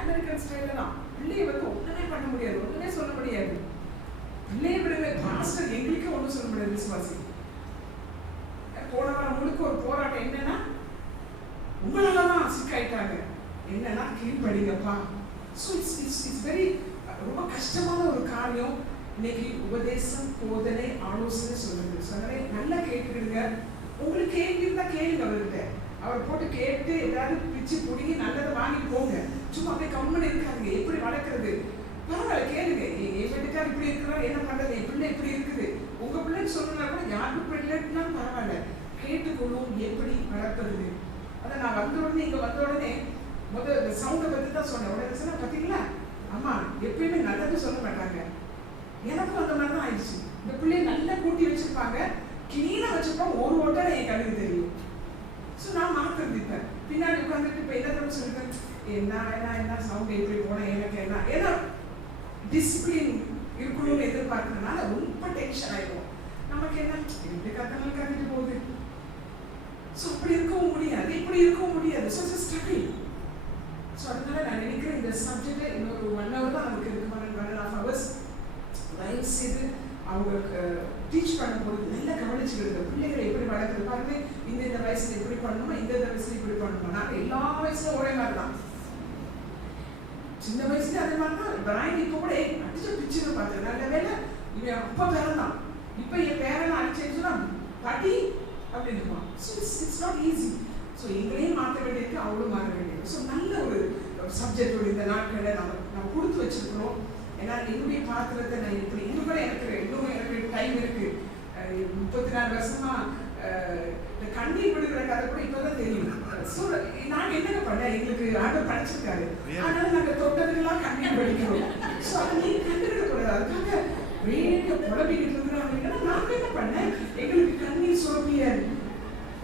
American ஸ்டைல தான். பிள்ளையை வந்து ஒன்றுமே பண்ண முடியாது, ஒன்றுமே சொல்ல முடியாது. பிள்ளையை விடுங்க, பாஸ்டர் எங்களுக்கே ஒன்றும் சொல்ல முடியாது. விசுவாசி போன வாரம் முழுக்க ஒரு போராட்டம் என்னன்னா, உங்களால தான் சிக்காயிட்டாங்க, என்னன்னா கீழ்படிங்கப்பா. ஸோ இட்ஸ் வெரி ரொம்ப கஷ்டமான ஒரு காரியம். இன்னைக்கு உபதேசம், போதனை, ஆலோசனை சொல்லுங்க. சொன்னதே நல்லா கேட்டுக்கிடுங்க. உங்களுக்கு கேள்வி இருந்தால் கேளுங்க அவர்கிட்ட. அவர் போட்டு கேட்டு ஏதாவது பிச்சு பிடிங்கி நல்லதை வாங்கிட்டு போங்க. சும்மா அப்படியே கம்மன் இருக்காங்க. எப்படி வளர்க்குறது பரவாயில்ல, கேளுங்க. என் வீட்டுக்கார் இப்படி இருக்கிறார், என்ன பண்ணுறது, என் பிள்ளை இப்படி இருக்குது. உங்கள் பிள்ளைன்னு சொல்லணும்னா கூட யாருக்கு பிள்ளைன்னா பரவாயில்ல, கேட்டுக்கொள்ளும் எப்படி வளர்ப்பது. அதை நான் வந்த உடனே இங்கே வந்த உடனே முதல் சவுண்டை பற்றி தான் சொன்னேன். உடனே சொன்னா பார்த்தீங்களா அம்மா எப்பயுமே நல்லது சொல்ல மாட்டாங்க. எனக்கும் அந்த மாதிரி தான் ஆயிடுச்சு. இந்த பிள்ளைய நல்லா கூட்டி வச்சிருப்பாங்க, கிளீனாக வச்சிருப்பாங்க, ஒரு ஓட்டனை என் கண்ணுக்கு தெரியும். ஸோ நான் மாற்றுறது இப்போ பின்னாடி உட்காந்துட்டு இப்போ என்ன சொல்லிட்டேன், என்ன சவுண்ட் எப்படி போனேன், எனக்கு என்ன ஏன்னா டிசிப்ளின் இருக்கணும்னு எதிர்பார்க்கறதுனால ரொம்ப டென்ஷன் ஆயிடும். நமக்கு என்ன ரெண்டு கத்தங்கள் கட்டிட்டு போகுது. ஸோ அப்படி இருக்கவும் முடியாது, இப்படி இருக்கவும் முடியாது. So it's struggle. ஸோ அதனால நான் நினைக்கிறேன் இந்த சப்ஜெக்டை இன்னொரு 1 hour தான் நமக்கு இருக்கு, 1.5 hours. தயவு செய்து அவங்களுக்கு டீச் பண்ணும்போது நல்லா கவனிச்சுக்கிடுங்க. பிள்ளைகளை எப்படி வளர்க்குறது பாருங்க, இந்த வயசுல எப்படி பண்ணணுமா, இந்த வயசுல இப்படி பண்ணணுமா. நாங்கள் எல்லா வயசுல ஒரே மாதிரி தான். சின்ன வயசுல அதே மாதிரி தான். பிராயின் இப்போ கூட அடிச்சு பிச்சுன்னு பார்த்தேன். நல்ல வேலை இவன் அப்பா பிறந்தான், இப்போ என் பேரெல்லாம் அடிச்சேன்னு பாட்டி அப்படின்னுமா. So it's not easy. So எங்களையும் மாற்ற வேண்டியிருக்கு, அவங்களும் மாற்ற வேண்டியிருக்கு. ஸோ நல்ல ஒரு சப்ஜெக்டோட இந்த நாட்களில் நம்ம கொடுத்து வச்சிருக்கிறோம். ஏன்னா என்னுடைய பாத்திரத்தை நான் இப்படி இன்னும் கூட எனக்கு டைம் இருக்கு. 34 வருஷமா இந்த கண்ணீர் விடுகிற கதை கூட இப்போதான் தெரியும். ஸோ நாங்கள் என்னங்க பண்ணேன், எங்களுக்கு ஆர்டர் படிச்சிருக்காரு, அதனால நாங்கள் தொட்டதுக்கெல்லாம் கண்ணீர் வடிக்கிறோம். ஸோ அதை நீங்கள் கண்டுக்கிடக்கூடாது. அதுக்காக வேண்டிய புடம்பிக்கிட்டு இருக்கிறோம் அப்படின்னா நாங்கள் என்ன பண்ணேன், எங்களுக்கு கண்ணீர் சுரப்பிய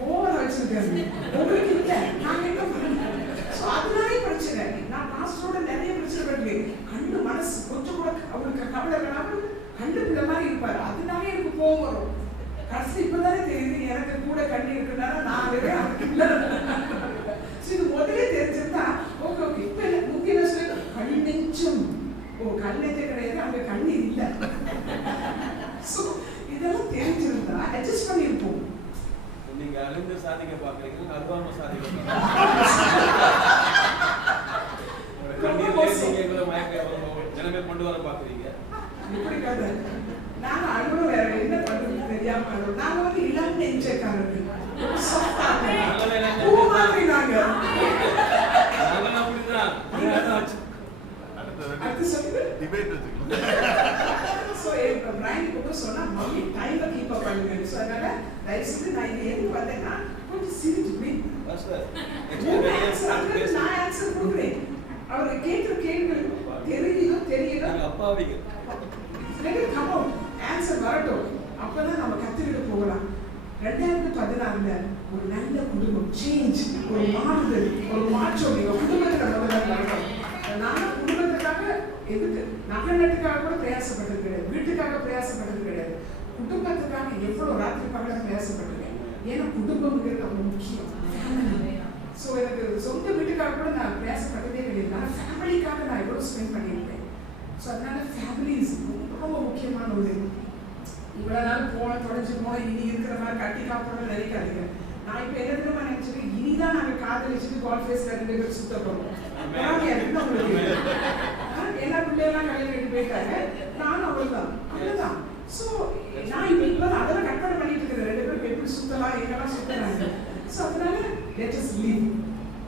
ஓவரா வச்சிருக்காரு, உங்களுக்கு இல்லை, நாங்கள் என்ன பண்ணேன். ஸோ அதனாலே பிரச்சனை. நான் பாஸ்டரோட நிறைய பிரச்சனை பண்ணுறேன். கண்ணு மனசு கொஞ்சம் கூட அவருக்கு கவலை வேணாமல் கண்ணு பிள்ளை மாதிரி இருப்பார். அதனாலே எனக்கு கோவம் வரும். கடைசி இப்போதானே தெரியுது எனக்கு கூட கண்ணு இருக்கிறதுனால நான் இது முதலே தெரிஞ்சிருந்தா ஓகே ஓகே. இப்போ முக்கிய என்ன சொல்லி கண் நெஞ்சம், ஓ கண் நெஞ்ச கிடையாது, அங்கே கண்ணு இல்லை. ஸோ இதெல்லாம் தெரிஞ்சிருந்தா அட்ஜஸ்ட் பண்ணியிருப்போம். நீங்க அழிந்து சாதிக்க பாக்குறீங்க, அருவாம சாதிக்க ஜனமே கொண்டு வர பாக்குறீங்க. இப்படி கதை நாங்கள் அழுவோம், வேற என்ன பண்றது தெரியாம அழுவோம். நாங்கள் வந்து இளம் நெஞ்சக்காரர்கள், பூ மாதிரி நாங்க. அடுத்து சொல்லுங்க டிபேட் ஸோ என் பிராயின் கூட சொன்னா மம்மி டைமை கீப் அப் பண்ணுங்க. ஸோ அதனால தயவுசெய்து நான் இது எதுக்கு வந்தேன்னா கொஞ்சம் சிரிச்சு போய் நான் ஆன்சர் கொடுக்குறேன். அவர் கேட்குற கேள்விகள் தெரியுதோ அப்பாவிங்க ஆன்சர் வரட்டும், அப்பதான் நம்ம கத்துக்கிட்டு போகலாம். 2016 ஒரு நல்ல குடும்பம் சேஞ்ச், ஒரு மாறுதல், ஒரு மாற்றம் நீங்க குடும்பத்தில் வரணும். நான் குடும்பத்துக்காக எதுக்கு நகரத்துக்காக கூட பிரயாசப்பட்டது கிடையாது, வீட்டுக்காக பிரயாசப்பட்டது கிடையாது, குடும்பத்துக்காக எவ்வளவு ராத்திரி பகல பிரயாசப்பட்டிருக்கேன். ஏன்னா குடும்பம்ங்கிறது ரொம்ப முக்கியம். ஸோ எனக்கு சொந்த வீட்டுக்காக கூட நான் பிரயாசப்பட்டதே கிடையாது. ஆனால் ஃபேமிலிக்காக நான் எவ்வளோ ஸ்பெண்ட் பண்ணியிருப்பேன். ஸோ அதனால ஃபேமிலிஸ் ரொம்ப முக்கியமான ஒரு இவ்வளோ நாள் தொலைஞ்சு போன இனி இருக்கிற மாதிரி கட்டி காப்போன்னு நினைக்காதீங்க. நான் இப்போ என்ன தெரியுமா நினைச்சிருக்கேன், இனிதான் நாங்கள் காதலிச்சுட்டு கால் ஃபேஸ்ல 2 பேர் சுத்த போகிறோம். எல்லா பிள்ளைகள்லாம் கல்யாணம் கட்டி போயிட்டாங்க, நானும் அவ்வளோதான் அவ்வளோதான். ஸோ நான் இப்போ அதெல்லாம் கற்பனை பண்ணிட்டு இருக்கிறேன், 2 பேருக்கு எப்படி சுத்தலாம், எங்கெல்லாம் சுத்தலாங்க. ஸோ அதனால let us live.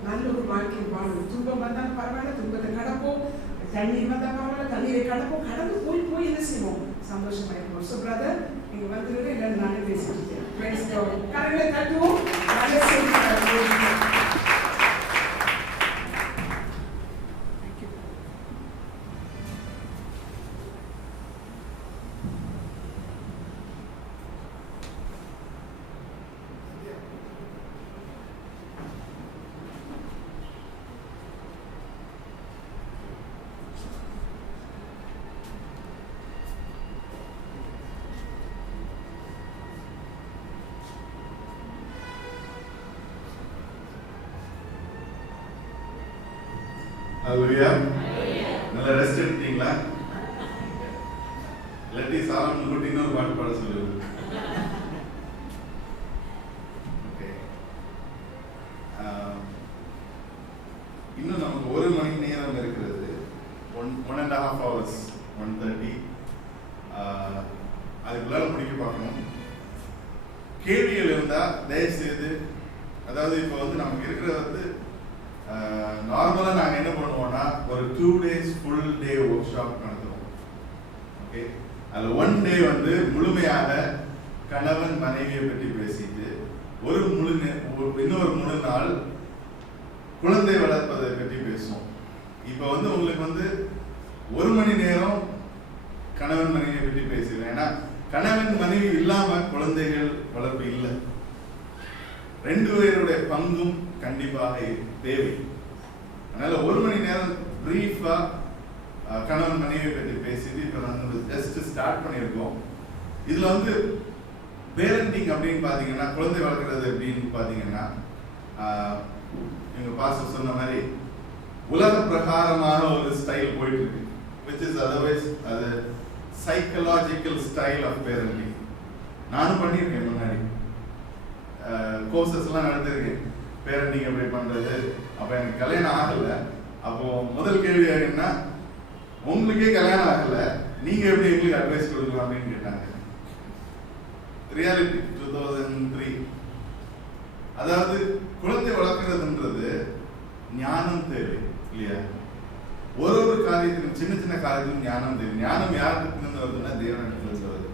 நல்ல ஒரு வாழ்க்கை வாழும். துன்பம் வந்தாலும் பரவாயில்ல, துன்பத்தை கடப்போம். தண்ணீர் வந்தால் பரவாயில்ல, தண்ணீரை கடப்போம். கடந்து போய் என்ன செய்வோம், சந்தோஷமா இருப்போம். ஸோ பிரதர் நீங்க வந்துட்டு இல்லை நானே பேசிட்டு கரங்களை தட்டுவோம். ஹalleluya. நல்ல ரெஸ்ட் எடுத்தீங்களா? இல்லாட்டி சாலமன் கூட இன்னொரு பாட்டு பாட சொல்லுவாரு. ஓகே. இன்னும் நமக்கு 1 மணி நேரம் இருக்கிறது. 1.5 hours, 1:30. அதுக்குள்ளார முடிக்க பார்க்கணும். கேள்விகள் இருந்தா தயவு செய்து, அதாவது இப்போ வந்து நமக்கு இருக்கிற வந்து நார்மலாக நாங்கள் என்ன பண்ணுவோம்னா ஒரு 2 days full day work shop நடத்துவோம். ஓகே, அதில் 1 day வந்து முழுமையாக கணவன் மனைவியை பற்றி பேசிட்டு இன்னொரு முழு நாள் குழந்தை வளர்ப்பதை பற்றி பேசுவோம். இப்போ வந்து உங்களுக்கு வந்து 1 மணி நேரம் கணவன் மனைவியை பற்றி பேசுகிறேன். ஏன்னா கணவன் மனைவி இல்லாம குழந்தைகள் வளர்ப்பு இல்லை. 2 பேருடைய பங்கும் கண்டிப்பாக தேவை. அதனால 1 மணி நேரம் பிரீஃபா கணவன் மனைவியை பற்றி பேசிட்டு இப்போ நாங்கள் ஜஸ்ட் ஸ்டார்ட் பண்ணியிருக்கோம். இதுல வந்து பேரண்டிங் அப்படின்னு பார்த்தீங்கன்னா, குழந்தை வளர்க்குறது அப்படின்னு பார்த்தீங்கன்னா, எங்க பாஸ்டர் சொன்ன மாதிரி உலக பிரகாரமான ஒரு ஸ்டைல் போயிட்டு இருக்கு, which is otherwise அது சைக்கலாஜிக்கல் ஸ்டைல் ஆஃப் பேரண்டிங். நானும் பண்ணியிருக்கேன், முன்னாடி கோர்சஸ் எல்லாம் நடத்திருக்கேன் பேரண்டிங் எப்படி பண்றது. அப்போ எனக்கு கல்யாணம் ஆகலை. அப்போ முதல் கேள்வி என்ன, உங்களுக்கே கல்யாணம் ஆகல, நீங்க எப்படி எங்களுக்கு அட்வைஸ் கொடுக்கலாம் அப்படின்னு கேட்டாங்க. ரியாலிட்டி 2003. அதாவது குழந்தை வளர்க்கிறதுன்றது ஞானம் தேவை இல்லையா? ஒரு காரியத்திலும் சின்ன சின்ன காரியத்திலும் ஞானம் தேவை. ஞானம் யாருக்கு வருதுன்னா தேவனிடத்துல வருது.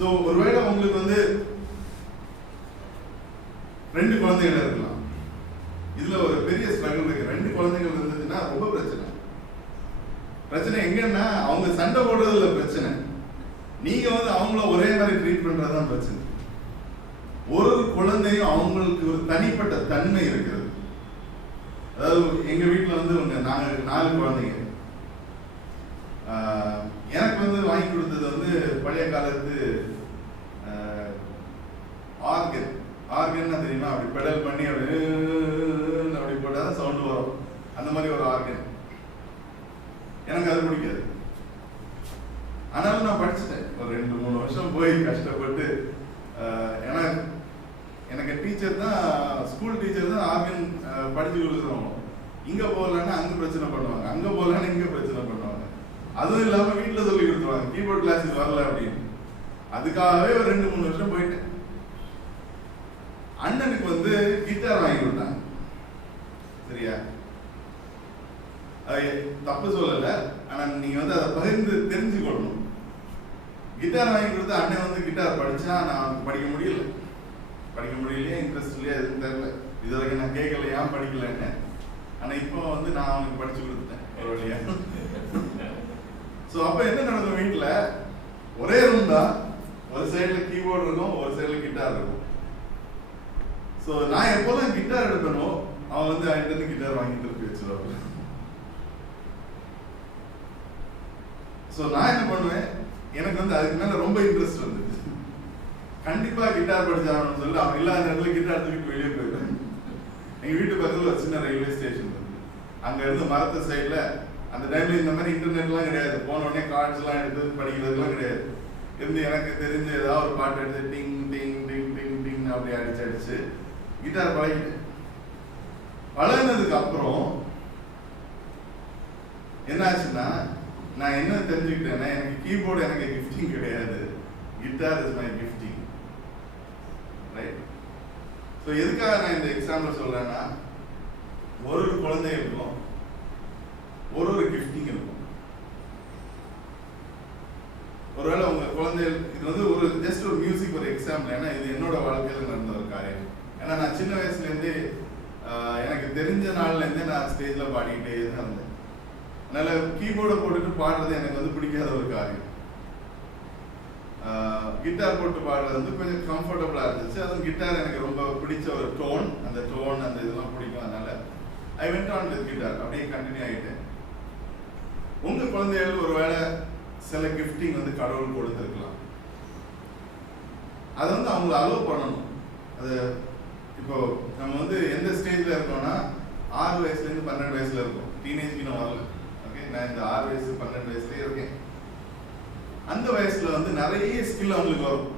ஸோ ஒருவேளை உங்களுக்கு வந்து 2 குழந்தைகள் இருக்கலாம். இதுல ஒரு பெரிய ஸ்ட்ரகிள் இருக்கு. 2 குழந்தைகள் இருந்ததுன்னா ரொம்ப பிரச்சனை எங்கன்னா அவங்க சண்டை போடுறதுல பிரச்சனை, நீங்க வந்து அவங்கள ஒரே மாதிரி ட்ரீட் பண்றதுதான் பிரச்சனை. ஒரு குழந்தையும் அவங்களுக்கு ஒரு தனிப்பட்ட தன்மை இருக்கிறது. அதாவது எங்க வீட்டுல வந்து நாங்க 4 குழந்தைங்க. எனக்கு வந்து வாங்கி கொடுத்தது வந்து பழைய காலத்து ஆர்கன் தெரியுமா? அப்படி பெடல் பண்ணி அப்படி போட்டாதான் சவுண்ட் வரும். அந்த மாதிரி ஒரு ஆர்கன் எனக்கு அது பிடிக்காது. ஆனாலும் நான் படிச்சுட்டேன். ஒரு 2-3 வருஷம் போய் கஷ்டப்பட்டு, ஏன்னா எனக்கு டீச்சர் தான், ஸ்கூல் டீச்சர் தான் ஆர்கன் படிச்சு கொடுக்குறவங்க. இங்க போகலன்னா அங்க பிரச்சனை பண்ணுவாங்க, அங்க போகலன்னா இங்க பிரச்சனை பண்ணுவாங்க. அதுவும் இல்லாம வீட்டுல சொல்லி கொடுத்துருவாங்க கீபோர்ட் கிளாஸுக்கு வரல அப்படின்னு. அதுக்காகவே ஒரு 2-3 வருஷம் போயிட்டேன். அண்ணனுக்கு வந்து கிட்டார் வாங்கி கொடுத்தாங்க. சரியா? தப்பு சொல்லல, ஆனா நீங்க வந்து அதை பகிர்ந்து தெரிஞ்சுக்கொள்ளணும். கிட்டார் வாங்கி கொடுத்து அண்ணன் வந்து கிட்டார் படிச்சா, நான் படிக்க முடியலையே, இன்ட்ரெஸ்ட் இல்லையா, எதுவும் தெரியல. இது வரைக்கும் நான் கேட்கல ஏன் படிக்கலன்னு. ஆனா இப்போ வந்து நான் அவனுக்கு படிச்சு கொடுத்துட்டேன் ஒரு வழியா. ஸோ அப்ப என்ன நடக்கும், வீட்டுல ஒரே ரூம் தான், ஒரு சைடுல கீபோர்டு இருக்கும், ஒரு சைடுல கிட்டார் இருக்கும். ஸோ நான் எப்போதான் கிட்டார் எடுப்பனோ அவன் வந்து அவன்கிட்ட கிட்டார் வாங்கி திருப்பி வச்சிருவாங்க. ஸோ நான் என்ன பண்ணுவேன், எனக்கு வந்து அதுக்கு மேல ரொம்ப இன்ட்ரெஸ்ட் வந்துச்சு. கண்டிப்பா கிட்டார் படிச்சாகணும்னு சொல்லி அவன் இல்லாத நேரத்தில் கிட்டார் தூக்கிட்டு வெளியே போயிடுவேன். எங்க வீட்டு பக்கத்தில் ஒரு சின்ன ரயில்வே ஸ்டேஷன் இருக்கு. அங்க இருந்து மரத்து சைட்ல, அந்த டைம்ல இந்த மாதிரி இன்டர்நெட்லாம் கிடையாது, போன உடனே கார்ட்ஸ் எல்லாம் எடுத்து படிக்கிறதுலாம் கிடையாது. இருந்து எனக்கு தெரிஞ்ச ஏதாவது ஒரு பாட்டு எடுத்து டிங் டிங் டிங் டிங் டிங் அப்படி அடிச்சு கிட்டார் பழகிட்டேன். பழகினதுக்கு அப்புறம் என்னாச்சுன்னா, நான் என்ன தெரிஞ்சுக்கிட்டேன்னா, எனக்கு கீபோர்டு எனக்கு கிஃப்டிங் கிடையாது, guitar is my gifting. Right? So எதுக்காக நான் இந்த எக்ஸாம்பிள் சொல்றேன்னா, ஒரு குழந்தை இருக்கும், ஒரு கிஃப்டிங் இருக்கும். ஒருவேளை உங்க குழந்தைகள், இது வந்து ஒரு ஜஸ்ட் ஒரு மியூசிக் ஒரு எக்ஸாம்பிள். ஏன்னா இது என்னோட வாழ்க்கையில் நடந்த ஒரு காரியம். ஏன்னா நான் சின்ன வயசுலேருந்தே எனக்கு தெரிஞ்ச நாள்லேருந்தே நான் ஸ்டேஜில் பாடிக்கிட்டே தான் இருந்தேன். அதனால கீபோர்டை போட்டுட்டு பாடுறது எனக்கு வந்து பிடிக்காத ஒரு காரியம். கிட்டார் போட்டு பாடுறது வந்து கொஞ்சம் கம்ஃபர்டபுளாக இருந்துச்சு. அதுவும் கிட்டார் எனக்கு ரொம்ப பிடிச்ச ஒரு டோன், அந்த இதெல்லாம் பிடிக்கும். அதனால I went on with guitar, அப்படியே கண்டினியூ ஆகிட்டேன். உங்கள் குழந்தைகள் ஒரு வேளை சில கிஃப்டிங் வந்து கடவுள் கொடுத்துருக்கலாம். அதை வந்து அவங்களை அலோவ் பண்ணணும். அது இப்போ நம்ம வந்து எந்த ஸ்டேஜில் இருக்கோம்னா, 6 வயசுலேருந்து 12 வயசுல இருக்கும். டீனேஜ்க்கு நான் வரல. ஓகே, நான் இந்த 6 வயசு 12 வயசுலேயே இருக்கேன். அந்த வயசுல வந்து நிறைய ஸ்கில் அவங்களுக்கு வரும்.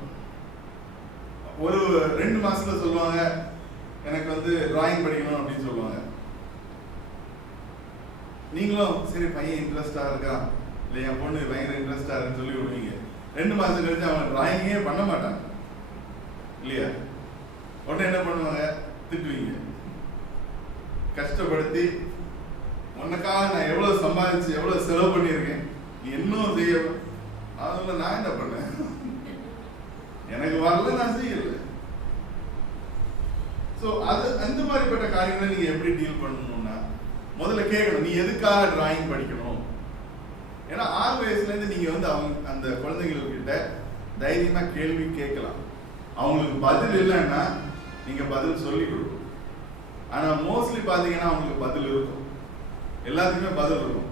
ஒரு 2 மாசத்துல சொல்லுவாங்க எனக்கு வந்து டிராயிங் படிக்கணும் அப்படின்னு சொல்லுவாங்க. நீங்களும் சரி பையன் இன்ட்ரெஸ்டா இருக்கா இல்லை என் பொண்ணு பயங்கர இன்ட்ரெஸ்டா இருக்குன்னு சொல்லி விடுவீங்க. 2 மாசம் கழிச்சு அவங்க டிராயிங்கே பண்ண மாட்டாங்க இல்லையா? உடனே என்ன பண்ணுவாங்க? திட்டுவீங்க. கஷ்டப்படுத்தி உனக்காக நான் எவ்வளவு சம்பாதிச்சு எவ்வளவு செலவு பண்ணியிருக்கேன், நீ இன்னும் செய்ய. அதனால நான் என்ன பண்ணேன்? எனக்கு வரல, நான் செய்யல. ஸோ அது அந்த மாதிரிப்பட்ட காரியங்களை நீங்க எப்படி டீல் பண்ணணும்னா முதல்ல கேட்கணும், நீ எதுக்காக டிராயிங் படிக்கணும்? ஏன்னா 6 வயசுலேருந்து நீங்க வந்து அவங்க அந்த குழந்தைங்கள்கிட்ட தைரியமா கேள்வி கேட்கலாம். அவங்களுக்கு பதில் இல்லைன்னா நீங்க பதில் சொல்லி கொடுக்கணும். ஆனா மோஸ்ட்லி பாத்தீங்கன்னா அவங்களுக்கு பதில் இருக்கும், எல்லாத்துக்குமே பதில் இருக்கும்.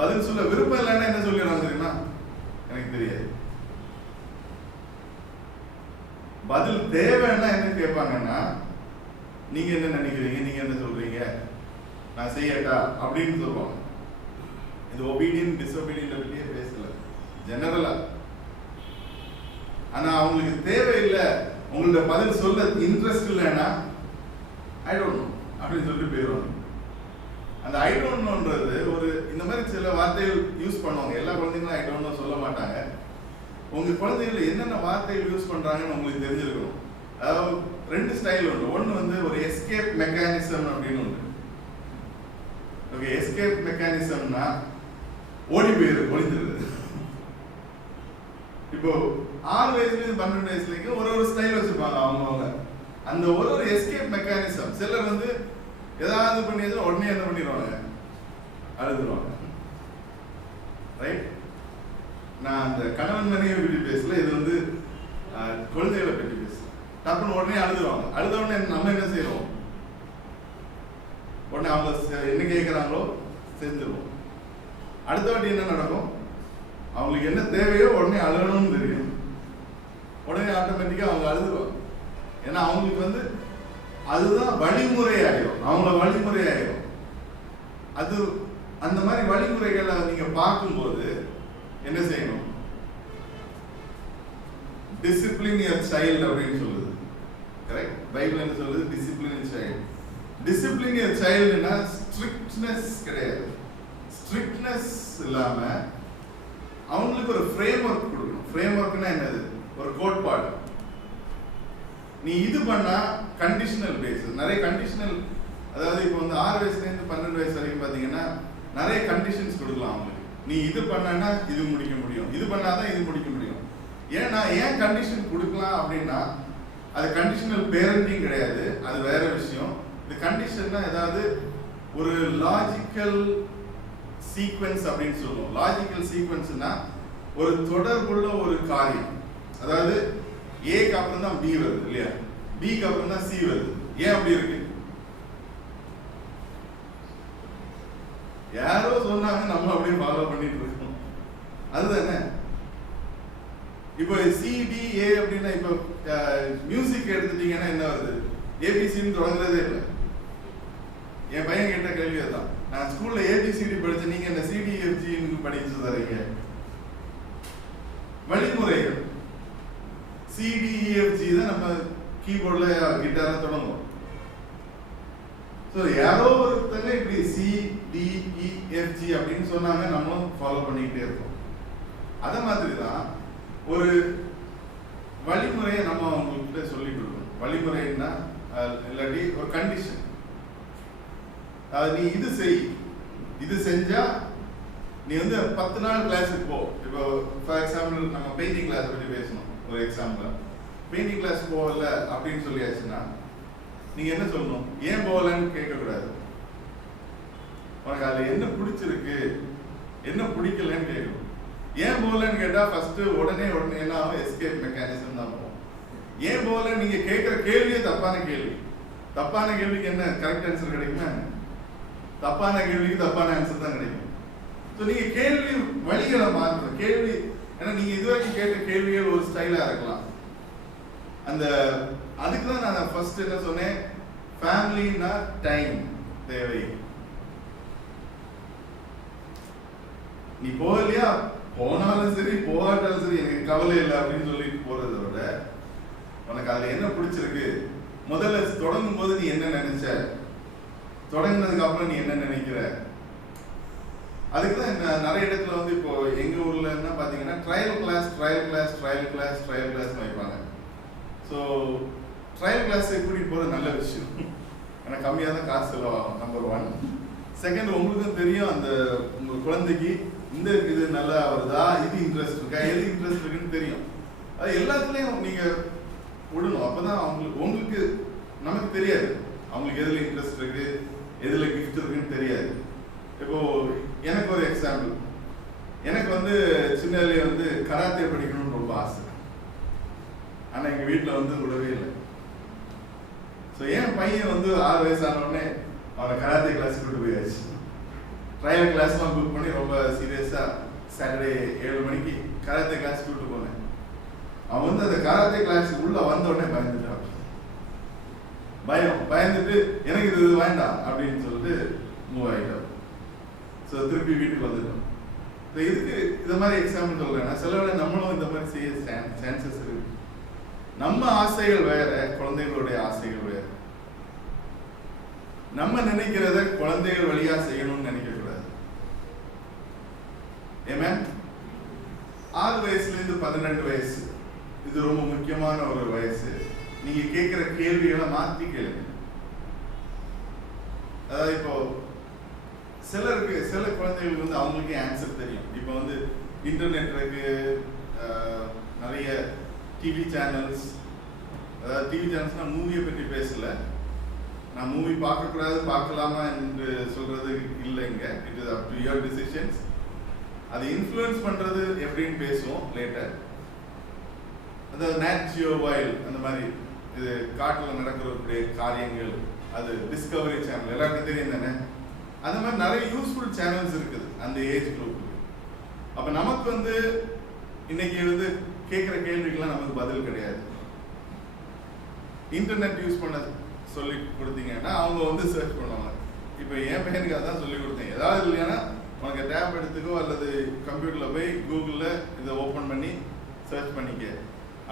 பதில் சொல்ல விருப்பம் இல்லைன்னா என்ன சொல்லிடுறாங்க தெரியுமா? எனக்கு தெரியாது. பதில் தேவைன்னா என்ன கேட்பாங்கன்னா, நீங்க என்ன நினைக்கிறீங்க, நீங்க என்ன சொல்றீங்க, நான் செய்யட்டா அப்படின்னு சொல்லுவாங்க. இது ஒபீடியன்ட் டிஸ்ஒபீடியன்ட் பற்றியே பேசல, ஜெனரலா. ஆனா அவங்களுக்கு தேவையில்லை, உங்களோட பதில் சொல்ல இன்ட்ரெஸ்ட் இல்லைன்னா ஐ டோன்ட் நோ அப்படின்னு சொல்லிட்டு போயிடுவாங்க. அந்த ஐ டோன்ட் நோன்றது ஒரு இந்த மாதிரி சில வார்த்தைகள் யூஸ் பண்ணுவாங்க. எல்லா குழந்தைங்களும் ஐ டோன்ட் நோ சொல்ல மாட்டாங்க. உங்க குழந்தைகள் என்னென்ன வார்த்தைகள் யூஸ் பண்றாங்கன்னு உங்களுக்கு தெரிஞ்சிருக்கணும். அதாவது 2 ஸ்டைல் உண்டு. ஒன்று வந்து ஒரு எஸ்கேப் மெக்கானிசம் அப்படின்னு உண்டு. ஓகே, எஸ்கேப் மெக்கானிசம்னா ஓடி போயிரு, ஒளிஞ்சிருது. இப்போ 6 வயசுலேருந்து 12 வயசுலேயும் ஒரு ஸ்டைல் வச்சிருப்பாங்க அவங்க. அந்த ஒரு எஸ்கேப் மெக்கானிசம். சிலர் வந்து ஏதாவது பண்ணி உடனே என்ன பண்ணிடுவாங்க? அழுதுருவாங்க. ரைட்? நான் அந்த கணவன் மனைவியை பற்றி பேசல, இது வந்து குழந்தைகளை பற்றி பேசல. டப்புன்னு உடனே அழுதுருவாங்க. அழுத உடனே நம்ம என்ன செய்யறோம்? உடனே அவங்க என்ன கேட்கிறாங்களோ செஞ்சிருவோம். அடுத்த வாட்டி என்ன நடக்கும்? அவங்களுக்கு என்ன தேவையோ உடனே அழுகணும்னு தெரியும். உடனே ஆட்டோமேட்டிக்கா அவங்க அழுதுருவாங்க. ஏன்னா அவங்களுக்கு வந்து அதுதான் வழிமுறை ஆயிடும், அவங்க வழிமுறை ஆயிடும். அது அந்த மாதிரி வழிமுறைகளை நீங்க பார்க்கும்போது என்ன செய்யணும்? டிசிப்ளின் யுவர் சைல்ட் அப்படின்னு சொல்லுது. கரெக்ட்? பைபிள் என்ன சொல்லுது? Discipline your child. Discipline your சைல்டுனா ஸ்ட்ரிக்ட்னஸ் கிடையாது. ஸ்ட்ரிக்ட்னஸ் இல்லாம அவங்களுக்கு ஒரு ஃப்ரேம் ஒர்க் கொடுக்கணும். ஃப்ரேம் ஒர்க்னா என்னது? ஒரு கோட்பாடு. நீ இது பண்ணா கண்டிஷனல் பேஸ், நிறைய கண்டிஷனல். அதாவது இப்போ வந்து 6 வயசுலேருந்து 12 வயசு வரைக்கும் பார்த்தீங்கன்னா நிறைய கண்டிஷன்ஸ் கொடுக்கலாம் அவங்களுக்கு. நீ இது பண்ணனா இது முடிக்க முடியும், இது பண்ணாதான் இது முடிக்க முடியும். ஏன்னா ஏன் கண்டிஷன் கொடுக்கலாம் அப்படின்னா அது கண்டிஷனல் பேரண்டிங் கிடையாது, அது வேற விஷயம். இந்த கண்டிஷன்னா ஏதாவது ஒரு லாஜிக்கல் சீக்வென்ஸ் அப்படின்னு சொல்லுவோம். லாஜிக்கல் சீக்வென்ஸ்னா ஒரு தொடர்புள்ள ஒரு காரியம். அதாவது ஏக்கு அப்புறம் தான் பி வருது இல்லையா, பிக்கு அப்புறம் தான் சி வருது. ஏன் அப்படி இருக்கு? யாரோ சொன்னாங்க, நம்ம அப்படியே ஃபாலோ பண்ணிட்டு இருக்கோம். அதுதானே. இப்போ சிடிஏ அப்படின்னா இப்போ மியூசிக் எடுத்துட்டீங்கன்னா என்ன வருது? ஏபிசின்னு தொடங்குறதே இல்லை. என் பையன் கேட்ட கேள்வியே தான், நான் ஸ்கூல்ல ஏபிசிடி படிச்சேன், நீங்க என்ன சிடிஎஃப்ஜின்னு படிச்சு தரீங்க? வழிமுறைகள் சிடிஎஃப்ஜி தான் நம்ம கீபோர்ட்ல கிட்டார தொடங்கும். ஸோ யாரோ ஒருத்தங்க இப்படி சிடிஇஎஃப்ஜி அப்படின்னு சொன்னாங்க, நம்மளும் ஃபாலோ பண்ணிக்கிட்டே இருக்கோம். அத மாதிரி தான் ஒரு வழிமுறையை நம்ம அவங்ககிட்ட சொல்லி கொடுக்கணும். வழிமுறைன்னா இல்லாட்டி ஒரு கண்டிஷன். நீ இது செய், இது செஞ்சா நீ வந்து 10 நாள் கிளாஸுக்கு போ. இப்போ ஃபார் எக்ஸாம்பிள் நம்ம பெயிண்டிங் கிளாஸ் பற்றி பேசணும். ஒரு எக்ஸாம்பிள், பெயிண்டிங் கிளாஸ் போகல அப்படின்னு சொல்லியாச்சுன்னா நீங்க என்ன சொல்லணும்? ஏன் போகலன்னு கேட்கக்கூடாது. உனக்கு அதுல என்ன பிடிச்சிருக்கு, என்ன பிடிக்கலன்னு கேட்கணும். ஏன் போகலன்னு கேட்டா ஃபர்ஸ்ட் உடனே என்ன ஆகும்? எஸ்கேப் மெக்கானிசம் தான் போகும். ஏன் போகல நீங்க கேட்கிற கேள்வியே தப்பான கேள்வி. தப்பான கேள்விக்கு என்ன கரெக்ட் ஆன்சர் கிடைக்குமா? தப்பான கேள்விக்கு தப்பான ஆன்சர் தான் கிடைக்கும். ஸோ நீங்க கேள்வி வழிகளை மாற்றணும். கேள்வி ஏன்னா நீங்க இதுவரைக்கும் கேட்ட கேள்விகள் ஒரு ஸ்டைலா இருக்கலாம். அந்த அதுக்கு தான் நான் ஃபர்ஸ்ட் என்ன சொன்னேன், ஃபேமிலினா டைம், தேவை. நீ போகலையா, போனாலும் சரி போகாட்டாலும் சரி எனக்கு கவலை இல்லை அப்படின்னு சொல்லிட்டு போறதை விட உனக்கு அதுல என்ன பிடிச்சிருக்கு, முதல்ல தொடங்கும் போது நீ என்ன நினைச்ச, தொடங்கினதுக்கு அப்புறம் நீ என்ன நினைக்கிற. அதுக்குதான் நிறைய இடத்துல வந்து இப்போ எங்க ஊர்ல என்ன பாத்தீங்கன்னா ட்ரையல் கிளாஸ் வைப்பாங்க. ஸோ ட்ரையல் கிளாஸ் கூட்டிட்டு போறது நல்ல விஷயம். ஏன்னா கம்மியாக தான் காசு செலவாகும், நம்பர் 1. செகண்ட், உங்களுக்கும் தெரியும் அந்த உங்க குழந்தைக்கு இந்த இது நல்லா வருதா, இது இன்ட்ரெஸ்ட் இருக்கா, எது இன்ட்ரெஸ்ட் இருக்குன்னு தெரியும். அது எல்லாத்துலயும் நீங்க விடணும். அப்பதான் உங்களுக்கு நமக்கு தெரியாது அவங்களுக்கு எதுல இன்ட்ரெஸ்ட் இருக்கு, எதுல கிஃப்ட் இருக்குன்னு தெரியாது. இப்போ எனக்கு ஒரு எக்ஸாம்பிள், எனக்கு வந்து சின்னதுலேயே வந்து கராத்தே படிக்கணும்னு ரொம்ப ஆசை. ஆனா எங்க வீட்டுல வந்து விடவே இல்லை. ஸோ என் பையன் வந்து 6 வயசு ஆனவுடனே அவனை கராத்தே கிளாஸ் கூட்டு போயாச்சு. ட்ரையல் கிளாஸ்லாம் புக் பண்ணி ரொம்ப சீரியஸா சாட்டர்டே 7 மணிக்கு கராத்தே கிளாஸ் கூட்டு போனேன். அவன் வந்து அந்த கராத்தே கிளாஸ் உள்ள வந்த உடனே பயந்துட்டான். பயந்துட்டு எனக்கு இது வேண்டாம் அப்படின்னு சொல்லிட்டு மூவ் ஆயிட்டான். ஸோ திருப்பி வீட்டுக்கு வந்துட்டோம். இதுக்கு இந்த மாதிரி எக்ஸாம்பிள் சொல்றேன். சில வேளை நம்மளும் இந்த மாதிரி செய்ய சான்சஸ் இருக்கு. நம்ம ஆசைகள் வேற, குழந்தைகளுடைய ஆசைகள் வேற. நம்ம நினைக்கிறத குழந்தைகள் வழியா செய்யணும்னு நினைக்க கூடாது. ஏமே 6 வயசுல இருந்து 12 வயசு இது ரொம்ப முக்கியமான ஒரு வயசு. நீங்க கேட்கிற கேள்விகளை மாத்தி கேளுங்க. அதாவது இப்போ சில குழந்தைகளுக்கு வந்து அவங்களுக்கே ஆன்சர் தெரியும். இப்போ வந்து இன்டர்நெட் இருக்கு, நிறைய டிவி சேனல்ஸ். அதாவது டிவி சேனல்ஸ்னா மூவியை பற்றி பேசல, நான் மூவி பார்க்கக்கூடாது பார்க்கலாமா என்று சொல்றது இல்லைங்க. It is up to your decisions. அதை இன்ஃப்ளூயன்ஸ் பண்றது எப்படின்னு பேசுவோம் லேட்டர். அதாவது நேட் ஜியோ வைல்ட் அந்த மாதிரி இது காட்டில் நடக்கக்கூடிய காரியங்கள், அது டிஸ்கவரி சேனல் எல்லாருக்கும் தெரியும் தானே. அந்த மாதிரி நிறைய யூஸ்ஃபுல் சேனல்ஸ் இருக்குது அந்த ஏஜ் குரூப்புக்கு. அப்போ நமக்கு வந்து இன்னைக்கு வந்து கேட்குற கேள்விக்கெல்லாம் நமக்கு பதில் கிடையாது. இன்டர்நெட் யூஸ் பண்ண சொல்லி கொடுத்தீங்கன்னா அவங்க வந்து சர்ச் பண்ணுவாங்க. இப்போ என் பையனுக்கு அதான் சொல்லி கொடுத்தேன். ஏதாவது இல்லைன்னா உனக்கு டேப் எடுத்துக்கோ அல்லது கம்ப்யூட்டரில் போய் கூகுளில் இதை ஓப்பன் பண்ணி சர்ச் பண்ணிக்க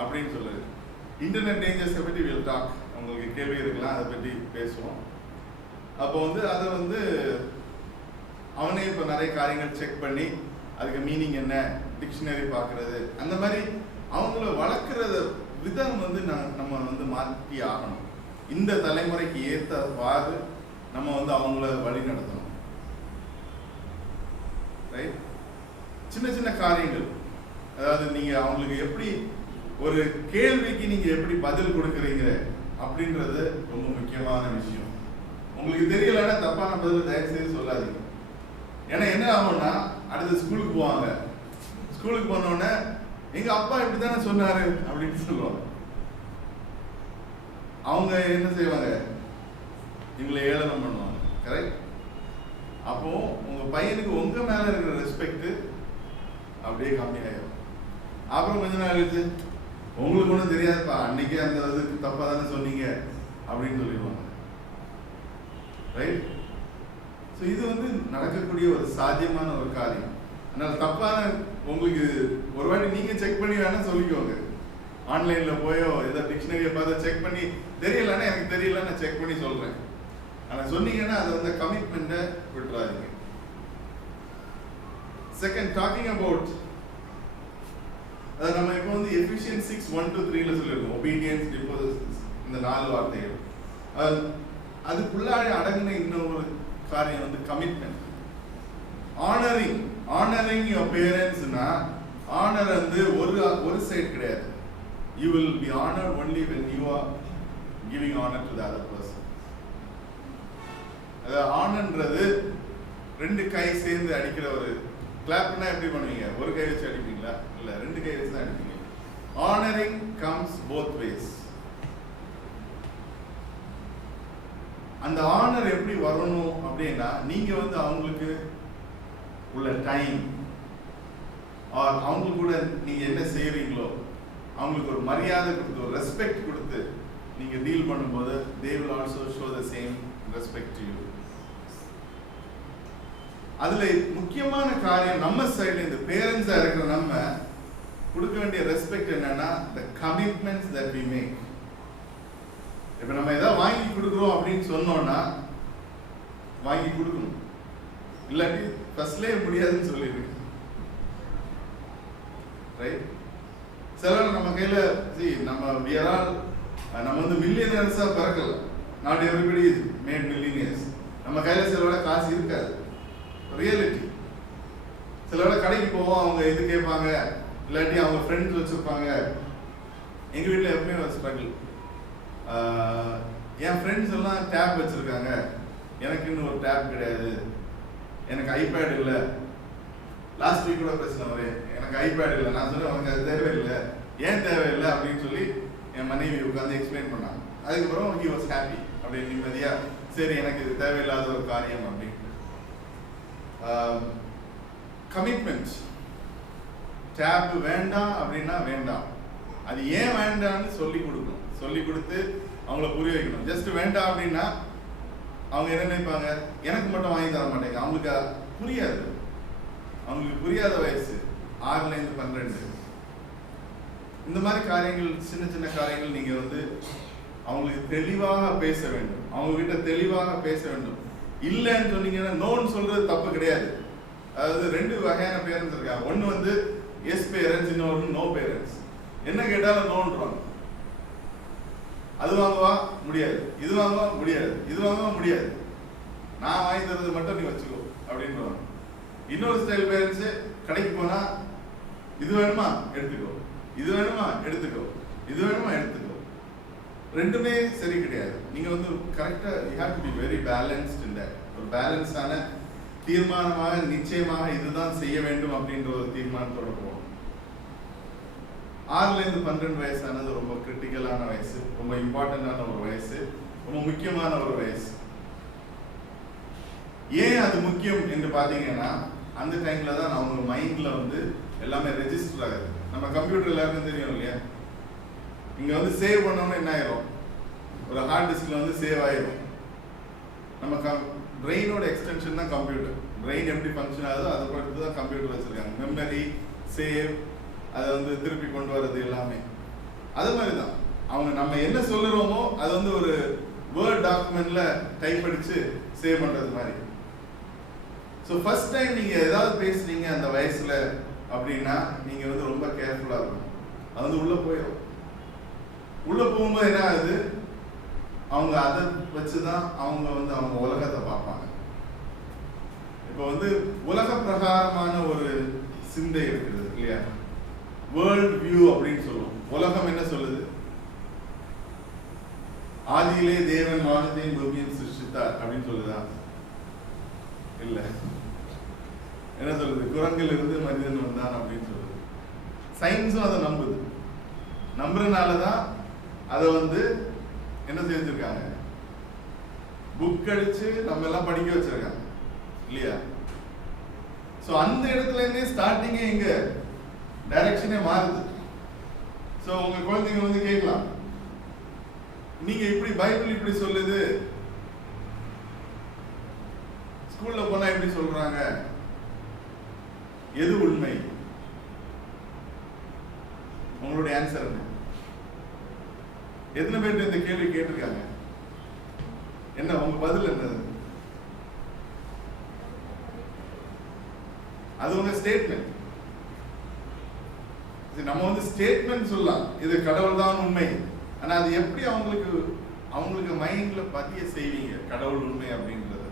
அப்படின்னு சொல்லுது. இன்டர்நெட் டேஞ்சர்ஸை பற்றி வில் டாக். உங்களுக்கு கேள்வி இருக்கலாம், அதை பற்றி பேசுவோம். அப்போ வந்து அதை வந்து அவனே இப்போ நிறைய காரியங்கள் செக் பண்ணி அதுக்கு மீனிங் என்ன, டிக்ஷனரி பார்க்கறது, அந்த மாதிரி அவங்கள வளர்க்குறத விதம் வந்து நம்ம வந்து மாற்றி ஆகணும். இந்த தலைமுறைக்கு ஏற்றவாறு நம்ம வந்து அவங்கள வழி நடத்தணும். ரைட்? சின்ன சின்ன காரியங்கள், அதாவது நீங்க அவங்களுக்கு எப்படி ஒரு கேள்விக்கு நீங்க எப்படி பதில் கொடுக்குறீங்க அப்படின்றது ரொம்ப முக்கியமான விஷயம். உங்களுக்கு தெரியலன்னா தப்பான பதில் தயவு செய்து சொல்லாதீங்க. ஏன்னா என்ன ஆகும்னா அடுத்து ஸ்கூலுக்கு போவாங்க. ஸ்கூலுக்கு போனோடனே எங்க அப்பா இப்படித்தானே சொன்னாரு அப்படின்னு சொல்லுவாங்க. அவங்க என்ன செய்வாங்க, இவங்களை ஏளனம் பண்ணுவாங்க. கரெக்ட்? அப்போ உங்க பையனுக்கு உங்க மேல இருக்கிற ரெஸ்பெக்ட் அப்படியே கம்மியாயிடும். அப்புறம் கொஞ்ச நாள் கழிச்சு உங்களுக்கு ஒன்றும் தெரியாதுப்பா, அன்னைக்கே அந்த இதுக்கு தப்பா தானே சொன்னீங்க அப்படின்னு சொல்லிடுவாங்க. ரைட்? ஸோ இது வந்து நடக்கக்கூடிய ஒரு சாத்தியமான ஒரு காரியம். அதனால தப்பான உங்களுக்கு ஒரு வாட்டி நீங்க செக் பண்ணி வேணா சொல்லிக்கோங்க. ஆன்லைன்ல போயோ ஏதோ டிக்ஷனரியை பார்த்து செக் பண்ணி தெரியலன்னா எனக்கு தெரியல நான் செக் பண்ணி சொல்றேன். ஆனா சொன்னீங்கன்னா அதை வந்து கமிட்மெண்ட்டை விட்டுறாதீங்க. செகண்ட், டாக்கிங் அபவுட், நம்ம இப்போ வந்து எஃபிஷியன்ஸ் 6:1-3 சொல்லியிருக்கோம். ஒபீடியன்ஸ், டிபோசிட்ஸ், இந்த 4 வார்த்தைகள். அதுக்குள்ளாடி அடங்கின இன்னொரு காரியம் வந்து கமிட்மெண்ட். ஆனரிங் யுவர் பேரண்ட்ஸ்னா ஆனர் வந்து ஒரு சைடு கிடையாது. You will be honored only when you are giving honor to the other person. ஆனர்ன்றது 2 கை சேர்ந்து அடிக்கிற ஒரு கிளாப்னா எப்படி பண்ணுவீங்க? ஒரு கை வச்சு அடிப்பீங்களா? இல்ல 2 கை வச்சு தான் அடிப்பீங்க. Honoring comes both ways. அந்த ஆனர் எப்படி வரணும் அப்படின்னா நீங்க வந்து அவங்களுக்கு உள்ள டைம் அவங்க கூட நீங்க என்ன செய்றீங்களோ அவங்களுக்கு ஒரு மரியாதை கொடுத்து ஒரு ரெஸ்பெக்ட் கொடுத்து நீங்க டீல் பண்ணும்போது they will also show the same respect to you. அதுல முக்கியமான காரியம் நம்ம சைடுல இந்த பேரண்ட்ஸா இருக்கிற நம்ம கொடுக்க வேண்டிய ரெஸ்பெக்ட் என்னன்னா the commitments that we make. இப்ப நம்ம ஏதாவது வாங்கி கொடுக்குறோம் அப்படின்னு சொன்னோம்னா வாங்கி கொடுக்கணும், இல்லாட்டி ஃபர்ஸ்ட்லேயே முடியாதுன்னு சொல்லிடுங்க. ரைட்? சில நம்ம கையில நம்ம வந்து மில்லியனர்ஸா பிறக்கல. Not everybody is made millionaires. நம்ம கையில சிலோட காசு இருக்காது, ரியாலிட்டி. சிலோட கடைக்கு போவோம், அவங்க இது கேட்பாங்க, இல்லாட்டி அவங்க ஃப்ரெண்ட்ஸ் வச்சிருப்பாங்க. எங்க வீட்டில் எப்பவுமே ஒரு ஸ்ட்ரகிள். என் ஃப்ரெண்ட்ஸ் எல்லாம் டேப் வச்சிருக்காங்க, எனக்கு இன்னும் ஒரு டேப் கிடையாது, எனக்கு ஐபேட் இல்லை. லாஸ்ட் வீக் கூட பிரச்சனை வரேன், எனக்கு ஐபேட் இல்லை. நான் சொன்னேன் உனக்கு அது தேவையில்லை, ஏன் தேவையில்லை அப்படின்னு சொல்லி என் மனைவி உட்காந்து எக்ஸ்பிளைன் பண்ணாங்க. அதுக்கப்புறம் ஹி வாஸ் ஹாப்பி, அப்படி நிம்மதியா சரி எனக்கு இது தேவையில்லாத ஒரு காரியம் அப்படின்னு. கமிட்மெண்ட். டேப் வேண்டாம் அப்படின்னா வேண்டாம், அது ஏன் வேண்டாம்னு சொல்லி கொடுக்கணும், சொல்லி கொடுத்து அவங்கள புரிய வைக்கணும். ஜஸ்ட் வேண்டாம் அப்படின்னா அவங்க என்ன நினைப்பாங்க, எனக்கு மட்டும் வாங்கி தர மாட்டேங்க. அவங்களுக்கு புரியாது, அவங்களுக்கு புரியாத வயசு 6ல இருந்து 12. இந்த மாதிரி காரியங்கள், சின்ன சின்ன காரியங்கள் நீங்க வந்து அவங்களுக்கு தெளிவாக பேச வேண்டும், அவங்க கிட்ட தெளிவாக பேச வேண்டும். இல்லைன்னு சொன்னீங்கன்னா நோன்னு சொல்றது தப்பு கிடையாது. அதாவது 2 வகையான பேரண்ட்ஸ் இருக்காங்க. ஒன்னு வந்து எஸ் பேரண்ட்ஸ், இன்னொன்று நோ பேரண்ட்ஸ். என்ன கேட்டாலும் நோன்றாங்க. அது வாங்குவா முடியாது, இது வாங்குவா முடியாது, இது வாங்குவா முடியாது, நான் வாங்கி தரது மட்டும் நீ வச்சுக்கோ அப்படின்றாங்க. இன்னொரு ஸ்டைல் பேரண்ட்ஸ் கடைக்கு போனா இது வேணுமா எடுத்துக்கோ, இது வேணுமா எடுத்துக்கோ, இது வேணுமா எடுத்துக்கோ. ரெண்டுமே சரி கிடையாது. நீங்க வந்து கரெக்டா you have to be very balanced in that. ஒரு பேலன்ஸான தீர்மானமாக நிச்சயமாக இதுதான் செய்ய வேண்டும் அப்படின்ற ஒரு தீர்மானத்தோட போகணும். 6ல இருந்து 12 வயசானது ரொம்ப கிரிட்டிக்கலான வயசு, ரொம்ப இம்பார்ட்டன்டான ஒரு வயசு, ரொம்ப முக்கியமான ஒரு வயசு. ஏன் அது முக்கியம் என்று பாத்தீங்கன்னா அந்த டைம்ல தான் அவங்க மைண்ட்ல வந்து எல்லாமே ரெஜிஸ்டர் ஆகுது. நம்ம கம்ப்யூட்டர் எல்லாருக்கும் தெரியும் இல்லையா, இங்க வந்து சேவ் பண்ணோம்னா என்ன ஆயிரும், ஒரு ஹார்ட் டிஸ்க்ல வந்து சேவ் ஆயிரும். நம்ம பிரெயினோட எக்ஸ்டென்ஷன் தான் கம்ப்யூட்டர். பிரெயின் எப்படி ஃபங்க்ஷன் ஆகுதோ அதை பொறுத்து தான் கம்ப்யூட்டர் வச்சிருக்காங்க. மெமரி, சேவ், அதை வந்து திருப்பி கொண்டு வர்றது எல்லாமே அது மாதிரி தான். அவங்க நம்ம என்ன சொல்லுறோமோ அது வந்து ஒரு வேர்ட் டாக்குமெண்ட்ல டைப் அடிச்சு சேவ் பண்றது மாதிரி. ஸோ ஃபர்ஸ்ட் டைம் நீங்க ஏதாவது பேசுறீங்க அந்த வயசுல அப்படின்னா நீங்க வந்து ரொம்ப கேர்ஃபுல்லா இருக்கணும். அது வந்து உள்ள போயிடும். உள்ள போகும்போது என்ன ஆகுது, அவங்க அதை வச்சுதான் அவங்க வந்து அவங்க உலகத்தை பார்ப்பாங்க. இப்போ வந்து உலக பிரகாரமான ஒரு சிந்தை இருக்குது இல்லையா, வேர்ல்ட் வியூ அப்படின்னு சொல்லுவோம். உலகம் என்ன சொல்லுது, ஆதியிலே தேவன் வானத்தையும் பூமியையும் சிருஷ்டித்தார் அப்படின்னு சொல்லுதா? இல்ல. என்ன சொல்லுது, குரங்கில் இருந்து மனிதன் வந்தான் அப்படின்னு சொல்லுது. சயின்ஸும் அதை நம்புது. நம்புறதுனாலதான் அதை வந்து என்ன செஞ்சிருக்காங்க, புக் அடிச்சு நம்ம எல்லாம் படிக்க வச்சிருக்காங்க இல்லையா. சோ அந்த இடத்துல இருந்தே ஸ்டார்டிங்கே எங்க டைரக்ஷனே மாறுது. சோ உங்க குழந்தைங்க வந்து கேட்கலாம், நீங்க இப்படி பைபிள் இப்படி சொல்லுது, ஸ்கூல்ல போனா எப்படி சொல்றாங்க, எது உண்மை? உங்களுடைய ஆன்சர் என்ன? எத்தனை பேர் இந்த கேள்வி கேட்டிருக்காங்க? என்ன உங்க பதில் என்னது? அது உங்க ஸ்டேட்மெண்ட். நம்ம வந்து ஸ்டேட்மெண்ட் சொல்லலாம், இது கடவுள் தான் உண்மை. ஆனா அது எப்படி அவங்களுக்கு மைண்ட்ல பதிய செய்வீங்க கடவுள் உண்மை அப்படின்றது?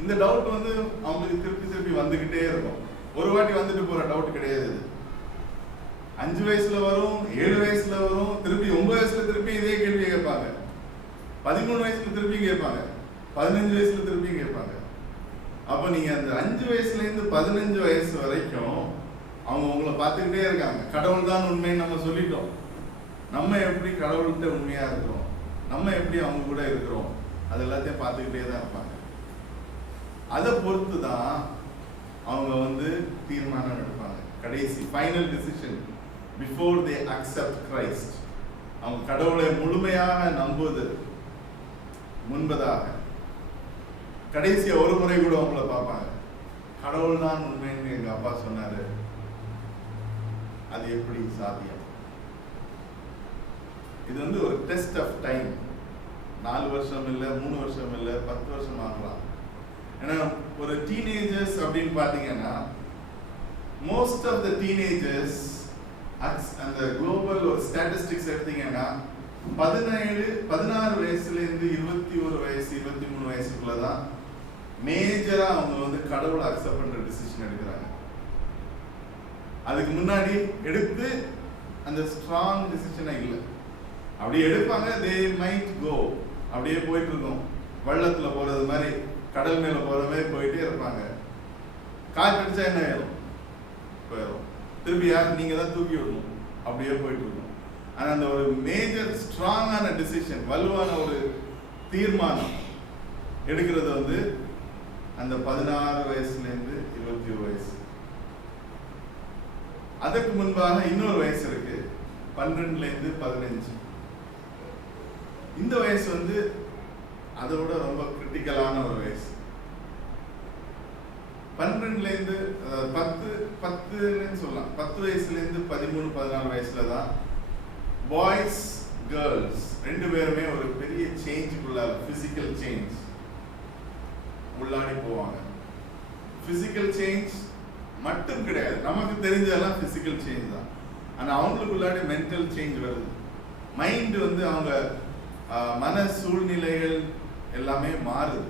இந்த டவுட் வந்து அவங்களுக்கு திருப்பி திருப்பி வந்துகிட்டே இருக்கும். ஒரு வாட்டி வந்துட்டு போற டவுட் கிடையாது. 5 வயசுல வரும், 7 வயசுல வரும், திருப்பி 9 வயசுல திருப்பி இதே கேள்வி கேட்பாங்க, 13 வயசுல திருப்பி கேட்பாங்க, 15 வயசுல திருப்பி கேட்பாங்க. அப்ப நீங்க அந்த 5 வயசுல இருந்து 15 வயசு வரைக்கும் அவங்க உங்களை பார்த்துக்கிட்டே இருக்காங்க. கடவுள் தான் உண்மைன்னு நம்ம சொல்லிட்டோம். நம்ம எப்படி கடவுள்கிட்ட உண்மையா இருக்கிறோம், நம்ம எப்படி அவங்க கூட இருக்கிறோம், அது எல்லாத்தையும் பார்த்துக்கிட்டே தான் இருப்பாங்க. அதை பொறுத்து தான் அவங்க வந்து தீர்மானம் எடுப்பாங்க. கடைசி final decision before they accept Christ. அவங்க கடவுளை முழுமையாக நம்புவது முன்பதாக கடைசியா ஒரு முறை கூட அவங்கள பார்ப்பாங்க. கடவுள் தான் உண்மைன்னு எங்க அப்பா சொன்னாரு. அது எப்படி சாத்தியம்? இது வந்து ஒரு டெஸ்ட் ஆஃப் டைம். 4 வருஷம் இல்லை, 3 வருஷம் இல்லை, 10 வருஷம் ஆகலாம். ஏன்னா ஒரு டீனேஜர்ஸ் அப்படின்னு பார்த்தீங்கன்னா மோஸ்ட் ஆஃப் த டீனேஜர்ஸ் அந்த குளோபல் ஒரு ஸ்டாட்டிஸ்டிக்ஸ் எடுத்தீங்கன்னா 16 வயசுலேருந்து 21 வயசு 23 வயசுக்குள்ள தான் மேஜரா அவங்க வந்து கடவுளை அக்செப்ட் பண்ற டிசிஷன் எடுக்கிறாங்க. அதுக்கு முன்னாடி எடுத்து அந்த ஸ்ட்ராங் டிசிஷனா இல்லை. அப்படியே எடுப்பாங்க, தே மைட் கோ, அப்படியே போயிட்டு இருக்கும். வெள்ளத்துல போறது மாதிரி, கடல் மேல போற மாதிரி போயிட்டே இருப்பாங்க. காற்றடிச்சா என்ன ஆயிரும்? போயிடும். திருப்பி யார் நீங்க தான் தூக்கி விடணும், அப்படியே போயிட்டு இருக்கும். ஆனா அந்த ஒரு மேஜர் ஸ்ட்ராங்கான டிசிஷன், வலுவான ஒரு தீர்மானம் எடுக்கிறது வந்து அந்த 16 வயசுல இருந்து 21 வயசு. அதற்கு முன்பாக இன்னொரு வயசு இருக்கு, 12ல இருந்து 15. இந்த வயசு வந்து அதோட ரொம்ப கிரிட்டிக்கலான ஒரு வயசு. 12ல இருந்து 10 சொல்லலாம். 10 வயசுல இருந்து 13 14 வயசுல தான் பாய்ஸ் கேர்ள்ஸ் ரெண்டு பேருமே ஒரு பெரிய சேஞ்சுக்குள்ள, பிசிக்கல் சேஞ்ச் உள்ளாடி போவாங்க. பிசிக்கல் சேஞ்ச் மட்டும் கிடையாது, நமக்கு தெரிஞ்சதெல்லாம் பிசிக்கல் சேஞ்ச் தான். ஆனா அவங்களுக்குள்ளாடி மென்டல் சேஞ்ச் வருது. மைண்ட் வந்து அவங்க மன சூழ்நிலைகள் எல்லாமே மாறுது.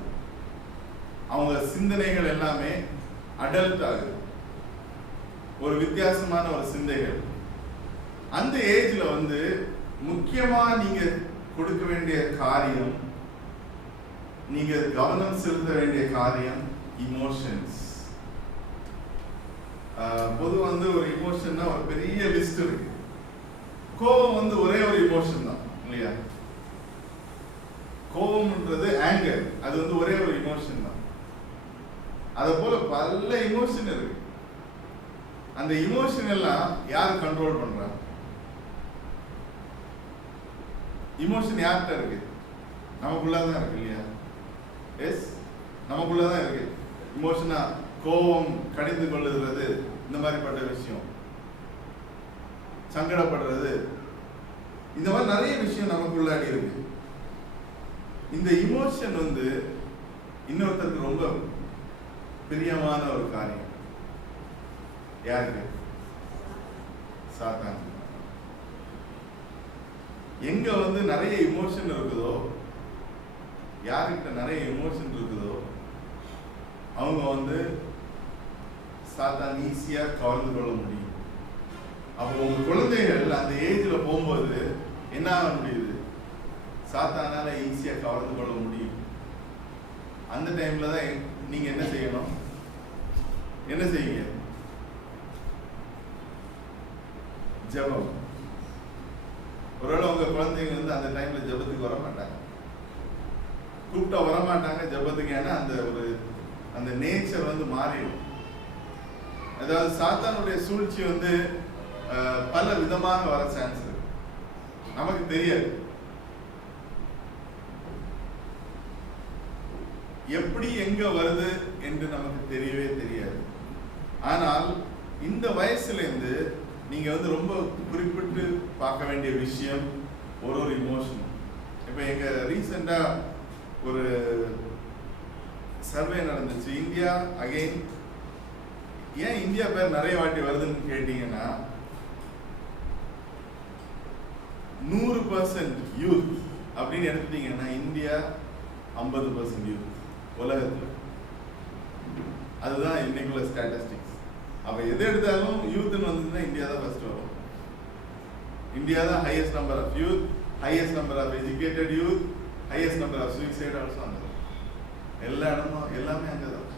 அவங்க சிந்தனைகள் எல்லாமே அடல்ட் ஆகுது. ஒரு வித்தியாசமான ஒரு சிந்தைகள். அந்த ஏஜ்ல வந்து முக்கியமா நீங்க கொடுக்க வேண்டிய காரியம், நீங்க கவனம் செலுத்த வேண்டிய காரியம் இமோஷன்ஸ். பொதுவாக வந்து ஒரு இமோஷன்னா ஒரு பெரிய லிஸ்ட் இருக்கு. கோபம் வந்து ஒரே ஒரு இமோஷன் தான் இல்லையா? கோபம்ன்றது ஆங்கர், அது வந்து ஒரே ஒரு இமோஷன் தான். அதை போல பல இமோஷன் இருக்கு. அந்த இமோஷன் எல்லாம் யார் கண்ட்ரோல் பண்றா? இமோஷன் யார்கிட்ட இருக்கு? நமக்குள்ளதான் இருக்கு இல்லையா? எஸ், நமக்குள்ளதான் இருக்கு. இமோஷனா கோபம், கடிந்து கொள்ளுகிறது, இந்த மாதிரிப்பட்ட விஷயம், சங்கடப்படுறது, இந்த மாதிரி நிறைய விஷயம் நமக்குள்ளாடி இருக்கு. இந்த இமோஷன் வந்து இன்னொருத்தருக்கு ரொம்ப பிரியமான ஒரு காரியம். யாருக்கு? சாத்தான். எங்க வந்து நிறைய இமோஷன் இருக்குதோ, யாருக்கிட்ட நிறைய இமோஷன் இருக்குதோ அவங்க வந்து சாத்தான் ஈஸியா கவர்ந்து கொள்ள முடியும். அப்போ உங்க குழந்தைகள் அந்த ஏஜ்ல போகும்போது என்ன ஆக முடியுது? சாத்தானால ஈஸியா கவர்ந்து கொள்ள முடியும். அந்த டைம்ல தான் நீங்க என்ன செய்யணும்? என்ன செய்யுங்க? ஜெபம். ஒருவேளை உங்க குழந்தைங்க வந்து அந்த டைம்ல ஜெபத்துக்கு வர மாட்டாங்க, கூப்பிட்டா வர மாட்டாங்க ஜெபத்துக்கு. ஏன்னா அந்த நேச்சர் வந்து மாறிடும். அதாவது சாத்தானுடைய சூழ்ச்சி வந்து பல விதமாக வர சான்ஸ் இருக்கு, நமக்கு தெரியாது. எப்படி எங்க வருது என்று நமக்கு தெரியவே தெரியாது. ஆனால் இந்த வயசுல இருந்து நீங்க வந்து ரொம்ப குறிப்பிட்டு பார்க்க வேண்டிய விஷயம் ஒரு இமோஷன். இப்ப எங்க ரீசெண்டா ஒரு சர்வே நடந்துச்சு. இந்தியா அகைன், ஏன் இந்தியா பேர் நிறைய வாட்டி வருதுன்னு கேட்டீங்கன்னா, 100% யூத் அப்படின்னு எடுத்துட்டீங்கன்னா இந்தியா 50% யூத் உலகத்துல. அதுதான் இன்னைக்குள்ள ஸ்டாட்டிஸ்டிக்ஸ். அப்ப எது எடுத்தாலும் யூத்னு வந்ததுன்னா இந்தியா தான் ஃபர்ஸ்ட் வரும். இந்தியா தான் highest number of youth, highest number of educated youth, highest number of suicide also அங்கே. எல்லா இடமும் எல்லாமே அங்கே தான்.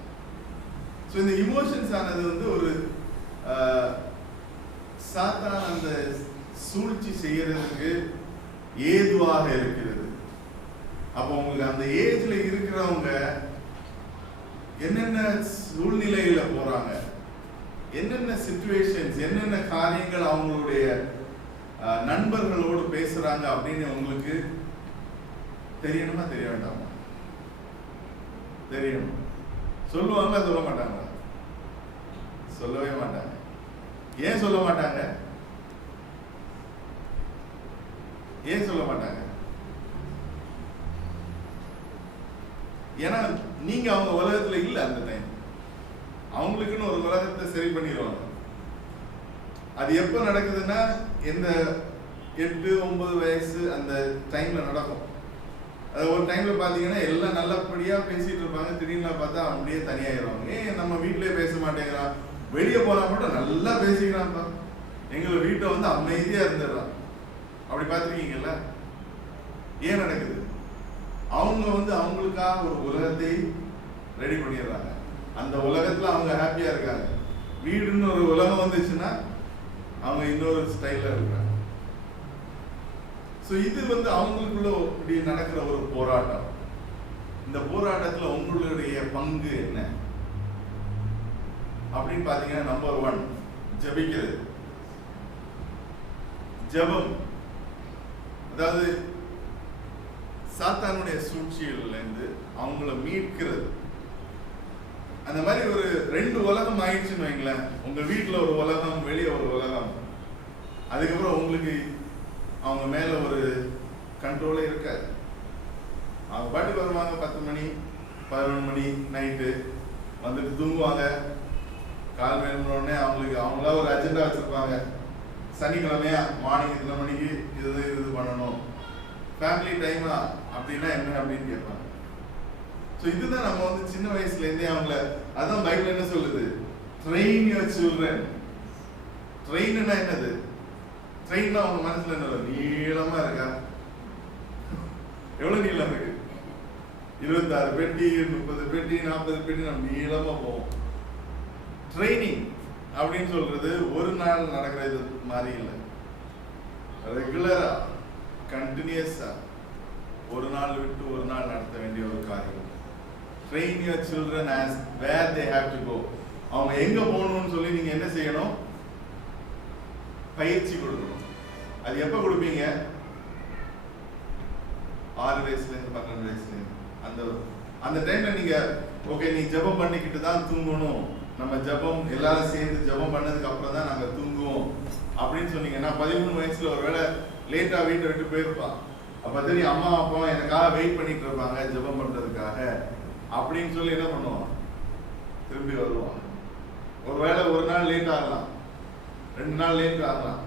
ஸோ இந்த இமோஷன்ஸ் ஆனது வந்து ஒரு சாத்தான் அந்த சூழ்ச்சி செய்யறதுக்கு ஏதுவாக இருக்கிறது. அப்போ உங்களுக்கு அந்த ஏஜ்ல இருக்கிறவங்க என்னென்ன சூழ்நிலையில போறாங்க, என்னென்ன சிச்சுவேஷன்ஸ், என்னென்ன காரியங்கள் அவங்களுடைய நண்பர்களோடு பேசுறாங்க அப்படின்னு உங்களுக்கு தெரியணுமா தெரிய வேண்டாமா? தெரியணும். சொல்லுவாங்களா சொல்ல மாட்டாங்களா? சொல்லவே மாட்டாங்க. ஏன் சொல்ல மாட்டாங்க? ஏன் சொல்ல மாட்டாங்க? ஏன்னா நீங்க அவங்க உலகத்துல இல்ல. அந்த டைம் அவங்களுக்குன்னு ஒரு உலகத்தை சரி பண்ணிடுவாங்க. அது எப்ப நடக்குதுன்னா இந்த 8-9 வயசு அந்த டைம்ல நடக்கும். அது ஒரு டைம்ல பாத்தீங்கன்னா எல்லாம் நல்லபடியா பேசிட்டு இருப்பாங்க. திடீர்னு பார்த்தா அப்படியே தனியாயிருவாங்க. ஏன் நம்ம வீட்டிலேயே பேச மாட்டேங்கிறான், வெளியே போனா மட்டும் நல்லா பேசிக்கிறான்ப்பா, எங்களை வீட்டை வந்து அமைதியா இருந்துடுறான். அப்படி பார்த்துருக்கீங்கல்ல? ஏன் நடக்குது? அவங்க வந்து அவங்களுக்காக ஒரு உலகத்தை ரெடி பண்ணிடுறாங்க. அந்த உலகத்துல அவங்க ஹாப்பியா இருக்காங்க. வீடுன்னு ஒரு உலகம் வந்துச்சுன்னா அவங்க இன்னொரு ஸ்டைல்ல இருக்காங்க. ஸோ இது வந்து அவங்களுக்குள்ள இப்படி நடக்கிற ஒரு போராட்டம். இந்த போராட்டத்துல உங்களுடைய பங்கு என்ன அப்படின்னு பாத்தீங்கன்னா, நம்பர் 1 ஜெபிக்கிறது. ஜெபம் அதாவது சாத்தானுடைய சூழ்ச்சியில இருந்து அவங்கள மீட்கிறது. அந்த மாதிரி ஒரு 2 உலகம் ஆயிடுச்சுன்னு வைங்களேன். உங்க வீட்டுல ஒரு உலகம், வெளியே ஒரு உலகம். அதுக்கப்புறம் உங்களுக்கு அவங்க மேல ஒரு கண்ட்ரோலே இருக்காது. அவங்க பாட்டுக்கு வருவாங்க, 10 மணி 11 மணி நைட்டு வந்துட்டு தூங்குவாங்க. கால் மேலுடனே அவங்களா ஒரு அஜெண்டா வச்சிருப்பாங்க. சனிக்கிழமையா மார்னிங் இத்தனை மணிக்கு இது பண்ணணும், ஃபேமிலி டைமா அப்படின்னா என்ன அப்படின்னு கேட்பாங்க. ஸோ இதுதான் நம்ம வந்து சின்ன வயசுல இருந்தே அவங்கள, அதான் பைபிள் என்ன சொல்லுது, ட்ரெயின் யுவர் சில்ட்ரன். ட்ரெயின்னா என்னது? ட்ரெயின்னா அவங்க மனசுல என்ன, நீளமா இருக்கா? எவ்வளவு நீளம் இருக்கு? 26 பெட்டி, 30 பெட்டி, 40 பெட்டி, நம்ம நீளமா போவோம். ட்ரைனிங் அப்படின்னு சொல்றது ஒரு நாள் நடக்கிறது மாதிரி இல்லை. ரெகுலரா கண்டினியூஸா ஒரு நாள் விட்டு ஒரு நாள் நடத்த வேண்டிய ஒரு காரியம். Train your children as where they have to go. அவங்க எங்க போகணும்னு சொல்லி நீங்க என்ன செய்யணும்? பயிற்சி கொடுக்கணும். அது எப்ப கொடுப்பீங்க? 6 வயசுல இருந்து 12 வயசுல இருந்து. அந்த டைம்ல நீங்க ஓகே, நீ ஜெபம் பண்ணிக்கிட்டு தான் தூங்கணும், நம்ம ஜெபம் எல்லாரும் சேர்ந்து ஜெபம் பண்ணதுக்கு அப்புறம் தான் நாங்க தூங்குவோம் அப்படின்னு சொன்னீங்கன்னா, 13 வயசுல ஒருவேளை லேட்டா வீட்டை விட்டு போயிருப்பான். அப்ப தெரியும் அம்மா அப்பா எனக்காக வெயிட் பண்ணிட்டு இருப்பாங்க ஜெபம் பண்றதுக்காக அப்படின்னு சொல்லி என்ன பண்ணுவான்? திரும்பி வருவான். ஒருவேளை ஒரு நாள் லேட் ஆகலாம், 2 நாள் லேட் ஆகலாம்,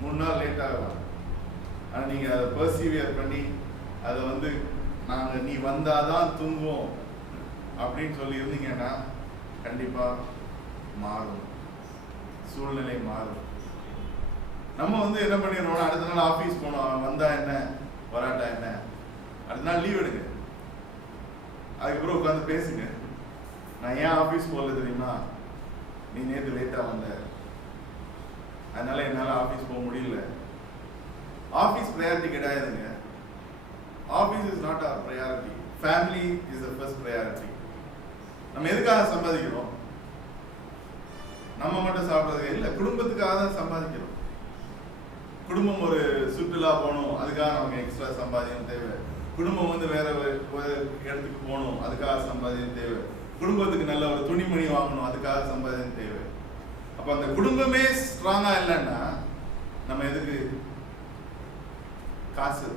3 நாள் லேட் ஆகலாம். ஆனா நீங்க அதை பர்சீவியர் பண்ணி அதை வந்து நாங்க நீ வந்தாதான் தூங்குவோம் அப்படின்னு சொல்லி இருந்தீங்கன்னா கண்டிப்பா மாறும், சூழ்நிலை மாறும். நம்ம வந்து என்ன பண்ணிடுறோம், அடுத்த நாள் ஆபீஸ் போனோம், வந்தா என்ன வராட்டா என்ன, அடுத்த நாள் லீவ் எடுங்க, அதுக்கப்புறம் உட்காந்து பேசுங்க. நான் ஏன் ஆபீஸ் போகல தெரியுமா? நீ நேற்று லேட்டா வந்த, அதனால என்னால ஆபீஸ் போக முடியல. ஆபீஸ் ப்ரையாரிட்டி கிடையாதுங்க. Office is not our priority. Family is the first priority. நம்ம எதுக்காக சம்பாதிக்கிறோம்? நம்ம மட்டும் சாப்பிட்றதுக்கு இல்லை, குடும்பத்துக்காக தான் சம்பாதிக்கிறோம். குடும்பம் ஒரு சுற்றுலா போகணும், அதுக்காக நமக்கு எக்ஸ்ட்ரா சம்பாதியம் தேவை. குடும்பம் வந்து வேற ஒரு இடத்துக்கு போகணும், அதுக்காக சம்பாதியம் தேவை. குடும்பத்துக்கு நல்ல ஒரு துணிமணி வாங்கணும், அதுக்காக சம்பாதியம் தேவை. அப்ப அந்த குடும்பமே ஸ்ட்ராங்கா இல்லைன்னா நம்ம எதுக்கு காசு?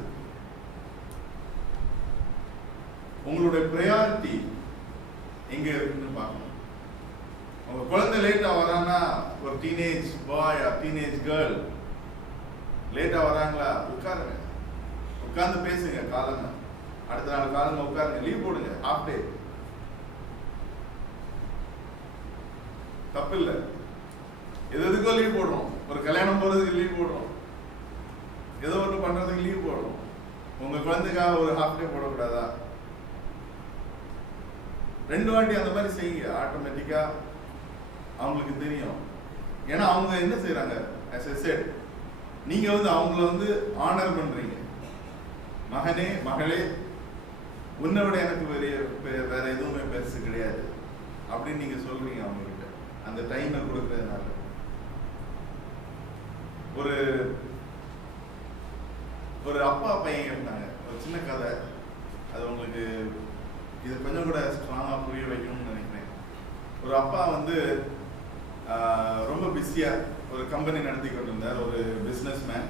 உங்களுடைய ப்ரையாரிட்டி எங்க இருக்குன்னு பார்க்கணும். உங்க குழந்தை லேட்டா வரான்னா, ஒரு டீனேஜ் பாய் டீனேஜ் கேர்ள் லேட்டா வராங்களா, உட்காருங்க, உட்கார்ந்து பேசுங்க, காலங்க அடுத்த நாள் காலங்க உட்காருங்க, லீவ் போடுங்க, ஹாஃப் டே, தப்பு இல்லை. எதுக்கோ லீவ் போடுறோம், ஒரு கல்யாணம் போறதுக்கு லீவ் போடுறோம், ஏதோ ஒன்று பண்றதுக்கு லீவ் போடுறோம். உங்க குழந்தைக்காக ஒரு ஹாஃப் டே போடக்கூடாதா? 2 வாட்டி அந்த மாதிரி செய்யுங்க, ஆட்டோமேட்டிக்கா அவங்களுக்கு தெரியும். ஏன்னா அவங்க என்ன செய்யறாங்க, as I said, நீங்க வந்து அவங்கள வந்து ஆனர் பண்றீங்க. மகனே மகளே, உன்னை விட எனக்கு வேற எதுவுமே பெருசு கிடையாது அப்படின்னு நீங்க சொல்றீங்க அவங்க கிட்ட, அந்த டைமை கொடுக்கறதுனால. ஒரு அப்பா பையன் இருந்தாங்க, ஒரு சின்ன கதை, அது உங்களுக்கு இது கொஞ்சம் கூட ஸ்ட்ராங்கா ஒரு அப்பா வந்து ரொம்ப பிஸியாக ஒரு கம்பெனி நடத்தி கொண்டிருந்தார், ஒரு பிஸ்னஸ் மேன்.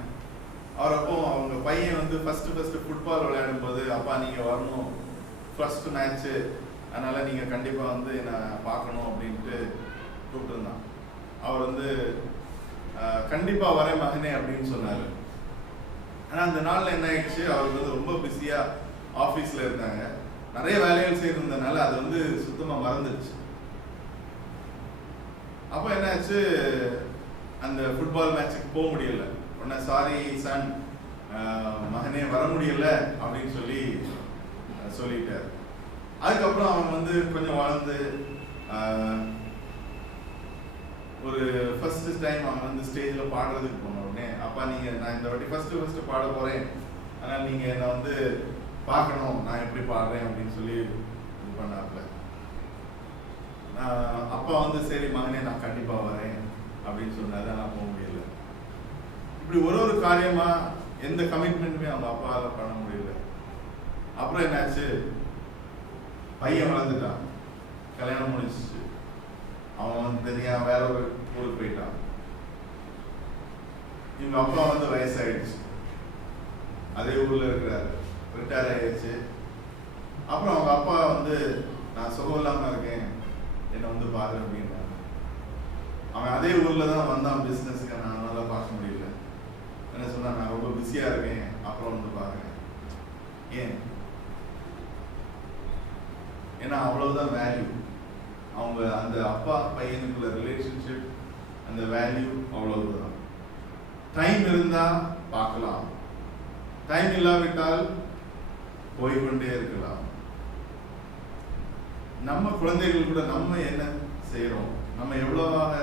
அவர் அப்போ அவங்க பையன் வந்து ஃபஸ்ட்டு ஃபுட்பால் விளையாடும் போது, அப்பா நீங்கள் வரணும், ஃபஸ்ட்டு மேட்ச்சு, அதனால் நீங்கள் கண்டிப்பாக வந்து என்னை பார்க்கணும் அப்படின்ட்டு கூப்பிட்டுருந்தான். அவர் வந்து கண்டிப்பாக வரேன் மகனே அப்படின்னு சொன்னார். ஆனால் அந்த நாளில் என்ன ஆயிடுச்சு, அவருக்கு வந்து ரொம்ப பிஸியாக ஆஃபீஸில் இருந்தாங்க, நிறைய வேலைகள் செய்திருந்ததுனால அது வந்து சுத்தமாக மறந்துடுச்சு. அப்போ என்னாச்சு, அந்த ஃபுட்பால் மேட்சுக்கு போக முடியல. உடனே சாரி சன், மகனே வர முடியல அப்படின்னு சொல்லிட்டார். அதுக்கப்புறம் அவன் வந்து கொஞ்சம் வளர்ந்து ஒரு ஃபர்ஸ்ட் டைம் அவன் வந்து ஸ்டேஜில் பாடுறதுக்கு போன உடனே, அப்பா நீங்கள் நான் இந்த வாட்டி ஃபஸ்ட்டு பாட போகிறேன், ஆனால் நீங்கள் என்னை வந்து பார்க்கணும், நான் எப்படி பாடுறேன் அப்படின்னு சொல்லி இது பண்ணாப்புல. அப்பா வந்து சரி மகனே நான் கண்டிப்பாக வரேன் அப்படின்னு சொன்னார். நான் போக முடியல. இப்படி ஒரு காரியமாக எந்த கமிட்மெண்ட்டுமே அவங்க அப்பாவால் பண்ண முடியல. அப்புறம் என்னாச்சு, பையன் வளர்ந்துட்டான், கல்யாணம் முடிச்சிச்சு, அவன் வந்து தனியாக வேற ஒரு ஊருக்கு போயிட்டான். இவங்க அப்பா வந்து வயசாயிடுச்சு, அதே ஊரில் இருக்கிறாரு, ரிட்டையர் ஆயிடுச்சு. அப்புறம் அவங்க அப்பா வந்து நான் சுகம் இல்லாமல் இருக்கேன், என்னை வந்து பாரு அப்படின்னாரு. அவன் அதே ஊரில் தான் வந்தான் பிஸ்னஸ்க்கு, நான் அதனால பார்க்க முடியல. என்ன சொன்னா, நான் ரொம்ப பிஸியாக இருக்கேன், அப்புறம் வந்து பாருங்க. ஏன்? ஏன்னா அவ்வளவுதான் வேல்யூ. அவங்க அந்த அப்பா பையனுக்குள்ள ரிலேஷன்ஷிப், அந்த வேல்யூ அவ்வளவுதான். டைம் இருந்தா பார்க்கலாம், டைம் இல்லாவிட்டால் போய்கொண்டே இருக்கலாம். நம்ம குழந்தைகள் கூட நம்ம என்ன செய்யறோம், நம்ம எவ்வளவாக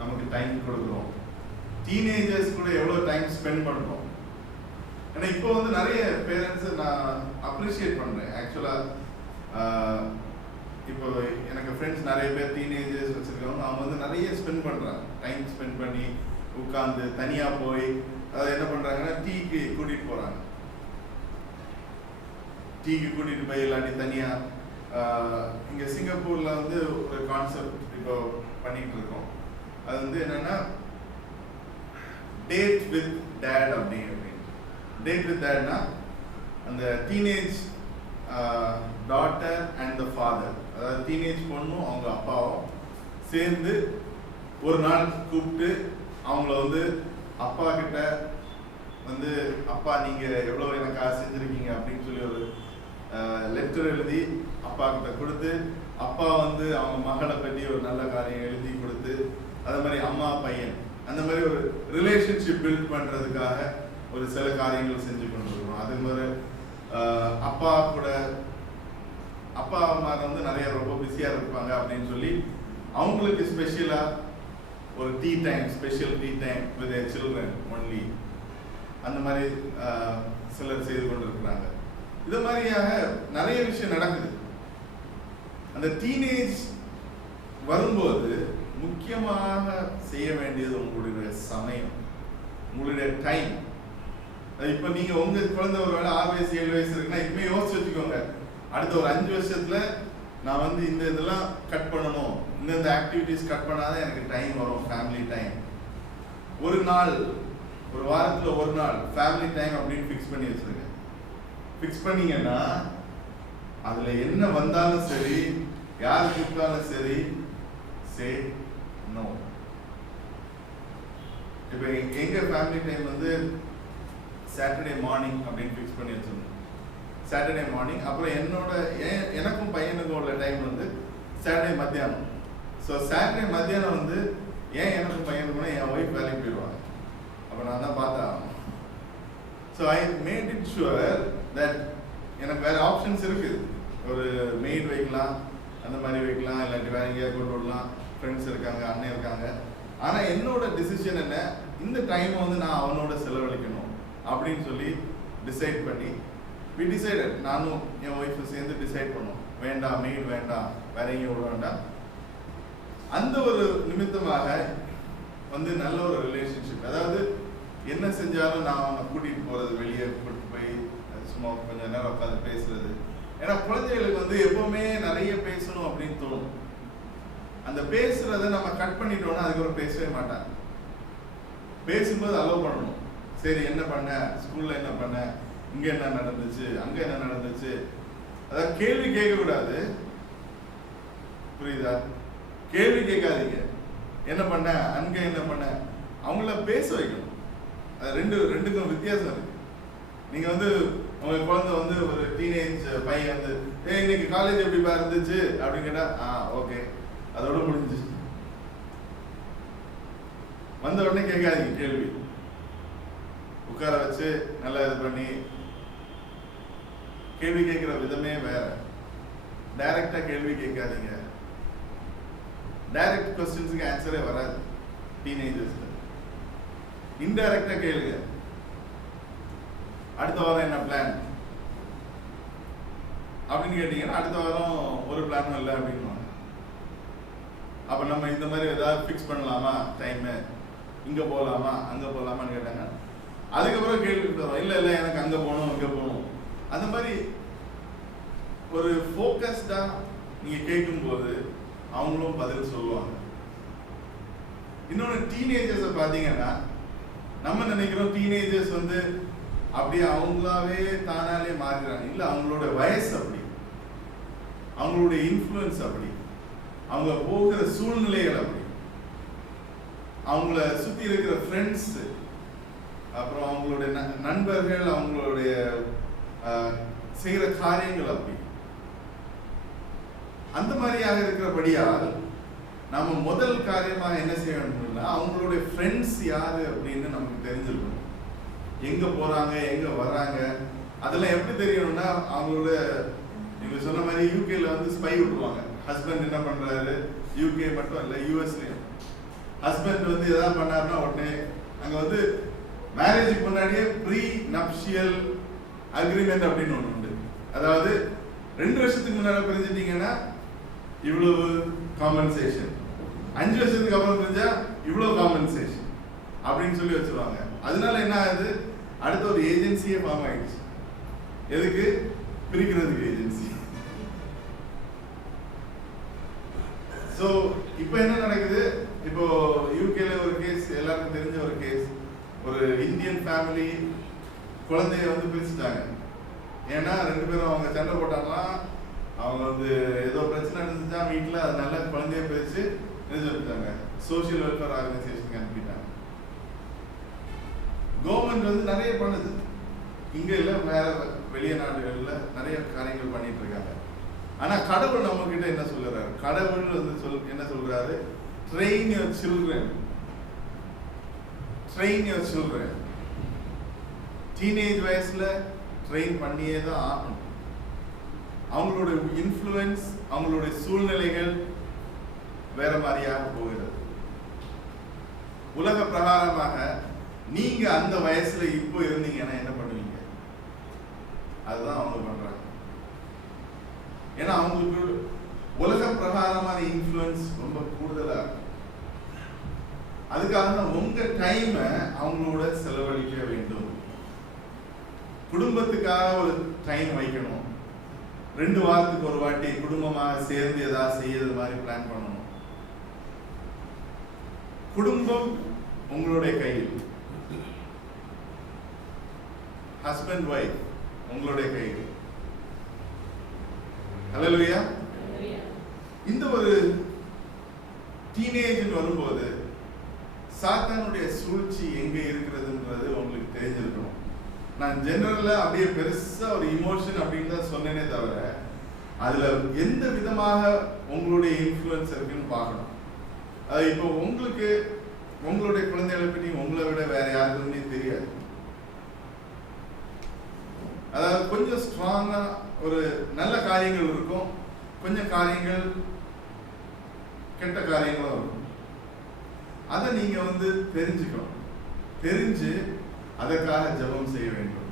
நமக்கு டைம் கொடுக்குறோம், டீனேஜர்ஸ் கூட எவ்வளவு டைம் ஸ்பெண்ட் பண்றோம். ஏன்னா இப்போ வந்து நிறைய பேரண்ட்ஸ் நான் அப்ரிஷியேட் பண்றேன். ஆக்சுவலா இப்போ எனக்கு ஃப்ரெண்ட்ஸ் நிறைய பேர் டீனேஜர்ஸ் வச்சிருக்காங்க, அவங்க வந்து நிறைய ஸ்பெண்ட் பண்றாங்க, டைம் ஸ்பெண்ட் பண்ணி உட்கார்ந்து தனியா போய் அதாவது என்ன பண்றாங்கன்னா டீக்கு கூட்டிட்டு போறாங்க. டீக்கு கூட்டிட்டு போய் இல்லாட்டி தனியா இங்க சிங்கப்பூர்ல வந்து ஒரு கான்செப்ட் இப்போ பண்ணிட்டு இருக்கோம். அது வந்து என்னன்னா டேட் வித் டேட் அப்படின்னு. டேட் வித் டேட்னா அந்த teenage daughter and the father, அதாவது டீனேஜ் பொண்ணும் அவங்க அப்பாவும் சேர்ந்து ஒரு நாள் கூப்பிட்டு அவங்கள வந்து அப்பா கிட்ட வந்து அப்பா நீங்க எவ்வளவு எனக்காக செஞ்சிருக்கீங்க அப்படின்னு சொல்லி ஒரு லெட்டர் எழுதி அப்பா கிட்ட கொடுத்து, அப்பா வந்து அவங்க மகளை பற்றி ஒரு நல்ல காரியம் எழுதி கொடுத்து, அது மாதிரி அம்மா பையன் அந்த மாதிரி ஒரு ரிலேஷன்ஷிப் பில்ட் பண்றதுக்காக ஒரு சில காரியங்கள் செஞ்சு கொண்டு இருக்கோம். அதே மாதிரி அப்பா கூட அப்பா அம்மா வந்து நிறைய ரொம்ப பிஸியா இருப்பாங்க அப்படின்னு சொல்லி அவங்களுக்கு ஸ்பெஷலா ஒரு tea time, special tea time with their children only, அந்த மாதிரி சிலர் செய்து கொண்டிருக்கிறாங்க. இது மாதிரியாக நிறைய விஷயம் நடக்குது. அந்த டீனேஜ் வரும்போது முக்கியமாக செய்ய வேண்டியது உங்களுடைய சமயம், உங்களுடைய டைம். இப்போ நீங்க உங்க குழந்தை ஒரு வேளை 6 வயசு 7 வயசு இருக்குன்னா இப்பவே யோசிச்சு வச்சுக்கோங்க, அடுத்த ஒரு 5 வருஷத்துல நான் வந்து இந்த இதெல்லாம் கட் பண்ணணும், இந்த ஆக்டிவிட்டிஸ் கட் பண்ணாதான் எனக்கு டைம் வரும், ஃபேமிலி டைம். ஒரு நாள், ஒரு வாரத்துல ஒரு நாள் ஃபேமிலி டைம் அப்படின்னு ஃபிக்ஸ் பண்ணி வச்சிருங்க. ஃபிக்ஸ் பண்ணீங்கன்னா அதுல என்ன வந்தாலும் சரி, யார் கூப்பிட்டாலும் சரி, சே நோ. இப்போ எங்க ஃபேமிலி டைம் வந்து சாட்டர்டே மார்னிங் அப்படின்னு ஃபிக்ஸ் பண்ணி வச்சிருந்தோம். சாட்டர்டே மார்னிங், அப்புறம் எனக்கும் பையனுக்கும் உள்ள டைம் வந்து சாட்டர்டே மத்தியானம். ஸோ சாட்டர்டே மத்தியானம் வந்து எனக்கும் பையனுக்குன்னா என் ஒய்ஃப் வேலைக்கு போயிடுவாங்க, அப்போ நான் தான் பார்த்தா ஆகணும். So I made it sure that எனக்கு வேறு ஆப்ஷன்ஸ் இருக்குது. ஒரு மெய்ட் வைக்கலாம், அந்த மாதிரி வைக்கலாம், இல்லாட்டி வேற எங்கேயா கொண்டு விடலாம், ஃப்ரெண்ட்ஸ் இருக்காங்க, அண்ணன் இருக்காங்க. ஆனால் என்னோட டிசிஷன் என்ன, இந்த டைமை வந்து நான் அவனோட செலவழிக்கணும் அப்படின்னு சொல்லி டிசைட் பண்ணி we decided, நானும் என் ஒய்ஃபும் சேர்ந்து டிசைட் பண்ணோம், வேண்டாம் மெய்ட் வேண்டாம், வேற எங்கேயும் விட வேண்டாம். அந்த ஒரு நிமித்தமாக வந்து நல்ல ஒரு ரிலேஷன்ஷிப், அதாவது என்ன செஞ்சாலும் நான் அவனை கூட்டிகிட்டு போகிறது, வெளியே கூட்டிட்டு போய் சும்மா கொஞ்சம் நேரம் உட்காந்து பேசுறது. ஏன்னா குழந்தைகளுக்கு வந்து எப்பவுமே நிறைய பேசணும் அப்படின்னு தோணும். அந்த பேசுறத நம்ம கட் பண்ணிட்டோம்னா அதுக்கப்புறம் பேசவே மாட்டாங்க. பேசும்போது அலோவ் பண்ணணும். சரி, என்ன பண்ண, ஸ்கூல்ல என்ன பண்ண, இங்க என்ன நடந்துச்சு, அங்க என்ன நடந்துச்சு, அதாவது கேள்வி கேட்க கூடாது. புரியுதா? கேள்வி கேட்காதீங்க. என்ன பண்ண, அங்க என்ன பண்ண, அவங்கள பேச வைக்கணும். அது ரெண்டுக்கும் வித்தியாசம் இருக்கு. நீங்க வந்து உங்க குழந்தை வந்து ஒரு டீனேஜ் பையன் வந்து இன்னைக்கு காலேஜ் எப்படிப்பா இருந்துச்சு அப்படின்னு கேட்டா ஓகே, அதோட முடிஞ்சிச்சு. வந்த உடனே கேட்காதீங்க கேள்வி. உட்கார வச்சு நல்லா இது பண்ணி கேள்வி கேட்கிற விதமே வேற. டைரக்டா கேள்வி கேட்காதீங்க. டைரக்ட் क्वेश्चंसக்கு ஆன்சரே வராது டீனேஜர்ஸ்ல. இன்டைரக்டா கேளுங்க. அடுத்த வாரம் என்ன பிளான் அப்படின்னு கேட்டீங்கன்னா அடுத்த வாரம் ஒரு பிளானும் இல்லை அப்படின்னு. அப்ப நம்ம இந்த மாதிரி ஏதாவது ஃபிக்ஸ் பண்ணலாமா, டைம் இங்க போகலாமா அங்க போகலாமான்னு கேட்டாங்க. அதுக்கப்புறம் கேள்வி தரோம், இல்லை இல்லை எனக்கு அங்க போகணும் இங்க போகணும். அந்த மாதிரி ஒரு ஃபோக்கஸ்டா நீங்க கேட்கும்போது அவங்களும் பதில் சொல்லுவாங்க. இன்னொன்று, டீனேஜர்ஸை பார்த்தீங்கன்னா நம்ம நினைக்கிறோம் டீனேஜர்ஸ் வந்து அப்படியே அவங்களாவே தானாலே மாறிடுறாங்க. இல்லை, அவங்களோட வயசு அப்படி, அவங்களுடைய இன்ஃப்ளூயன்ஸ் அப்படி, அவங்க போகிற சூழ்நிலைகள் அப்படி, அவங்கள சுற்றி இருக்கிற ஃப்ரெண்ட்ஸ், அப்புறம் அவங்களுடைய நண்பர்கள், அவங்களுடைய செய்கிற காரியங்கள் அப்படி. அந்த மாதிரியாக இருக்கிறபடியால் நம்ம முதல் காரியமாக என்ன செய்ய வேண்டும்னா அவங்களுடைய ஃப்ரெண்ட்ஸ் யாரு அப்படின்னு நமக்கு தெரிஞ்சிருக்கணும். எங்க போறாங்க, எங்க வர்றாங்க, அதெல்லாம் எப்படி தெரியணும்னா அவங்களோட நீங்க சொன்ன மாதிரி யூகேல வந்து ஸ்பை விட்டுருவாங்க. ஹஸ்பண்ட் என்ன பண்றாரு, யூகே மட்டும் இல்ல யூஎஸ்லயும் ஹஸ்பண்ட் வந்து எதாவது பண்ணாருன்னா உடனே அங்க வந்து மேரேஜுக்கு முன்னாடியே ப்ரீ நப்ஷியல் அக்ரிமெண்ட் அப்படின்னு ஒன்று உண்டு. அதாவது 2 வருஷத்துக்கு முன்னாடி பிரிஞ்சிட்டீங்கன்னா இவ்வளவு காம்பன்சேஷன், 5 வருஷத்துக்கு அப்புறம் பிரிஞ்சா இவ்வளவு காம்பன்சேஷன் அப்படின்னு சொல்லி வச்சிருவாங்க. அதனால என்ன ஆகுது, அடுத்த ஒரு ஏஜென்சியே ஃபார்ம் ஆயிடுச்சு. எதுக்கு? பிரிக்கிறதுக்கு ஏஜென்சி. ஸோ இப்போ என்ன நடக்குது, இப்போ யூகேல ஒரு கேஸ், எல்லாருக்கும் தெரிஞ்ச ஒரு கேஸ். ஒரு இந்தியன் ஃபேமிலி குழந்தைய வந்து பிரிச்சுட்டாங்க. ஏன்னா 2 பேரும் அவங்க சண்டை போட்டாங்களாம். அவங்க வந்து ஏதோ பிரச்சனை இருந்துச்சா வீட்டில், அதனால குழந்தைய பிரிச்சு என்ன சொல்லிட்டாங்க, சோசியல் வெல்ஃபேர் ஆர்கனைசேஷனுக்கு அனுப்பிட்டாங்க. கவர்மெண்ட் வந்து நிறைய பண்ணுது, இங்க இல்ல வேற வெளிய நாடுகள்ல நிறைய காரியங்கள் பண்ணிட்டு இருக்காங்க. ஆனா கடவுள் நம்ம கிட்ட என்ன சொல்றாரு, கடவுள் வந்து என்ன சொல்றாரு, train your children, train your children. Teenage வயசுல ட்ரெயின் பண்ணியே தான் ஆகணும். அவங்களோட இன்ஃப்ளூயன்ஸ், அவங்களோட சூழ்நிலைகள் வேற மாதிரியாக போகிறது. உலக பிரகாரமாக நீங்க அந்த வயசுல இப்போ இருந்தீங்கன்னா என்ன பண்ணுவீங்க, அதுதான் அவங்க பண்றாங்க. ஏன்னா அவங்களுக்கு உலக பிரகாரமான இன்ஃப்ளூயன்ஸ் ரொம்ப கூடுதலா இருக்கும். அதுக்காக தான் உங்க டைம் அவங்களோட செலவழிக்க வேண்டும். குடும்பத்துக்காக ஒரு டைம் வைக்கணும். 2 வாரத்துக்கு ஒரு வாட்டி குடும்பமாக சேர்ந்து ஏதாவது செய்யறது மாதிரி பிளான் பண்ணணும். குடும்பம் உங்களுடைய கையில், ஹஸ்பண்ட் வைஃப் உங்களுடைய கையில். ஹல்லேலூயா. இந்த ஒரு டீனேஜ் வரும்போது சாத்தானுடைய சூழ்ச்சி எங்க இருக்கிறதுன்றது உங்களுக்கு தெரிஞ்சிருக்கணும். நான் ஜெனரலா அப்படியே பெருசா ஒரு இமோஷன் அப்படின்னு தான் சொன்னேனே தவிர அதுல எந்த விதமாக உங்களுடைய இன்ஃப்ளூயன்ஸ் இருக்குன்னு பார்க்கணும். அது இப்போ உங்களுக்கு உங்களுடைய குழந்தைகளை பற்றி உங்களை விட வேற யாருக்குமே தெரியாது. அதாவது கொஞ்சம் ஸ்ட்ராங்கா ஒரு நல்ல காரியங்கள் இருக்கும், கொஞ்சம் காரியங்கள் கெட்ட காரியங்களும் இருக்கும். அதை நீங்க வந்து தெரிஞ்சுக்கணும். தெரிஞ்சு அதற்காக ஜெபம் செய்ய வேண்டும்.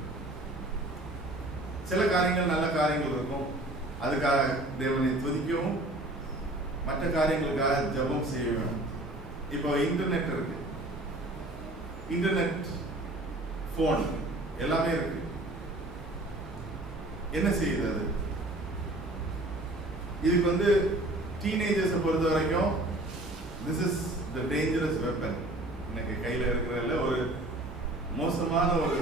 சில காரியங்கள் நல்ல காரியங்கள் இருக்கும், அதுக்காக தேவனை துதிக்கவும் மற்ற காரியங்களுக்காக ஜெபம் செய்ய வேண்டும். இப்போ இன்டர்நெட் இருக்கு, இன்டர்நெட், போன் எல்லாமே இருக்கு. என்ன செய்யுது அது? இதுக்கு வந்து டீனேஜர்ஸை பொறுத்த வரைக்கும் this is the dangerous weapon. எனக்கு கையில் இருக்கிறதுல ஒரு மோசமான ஒரு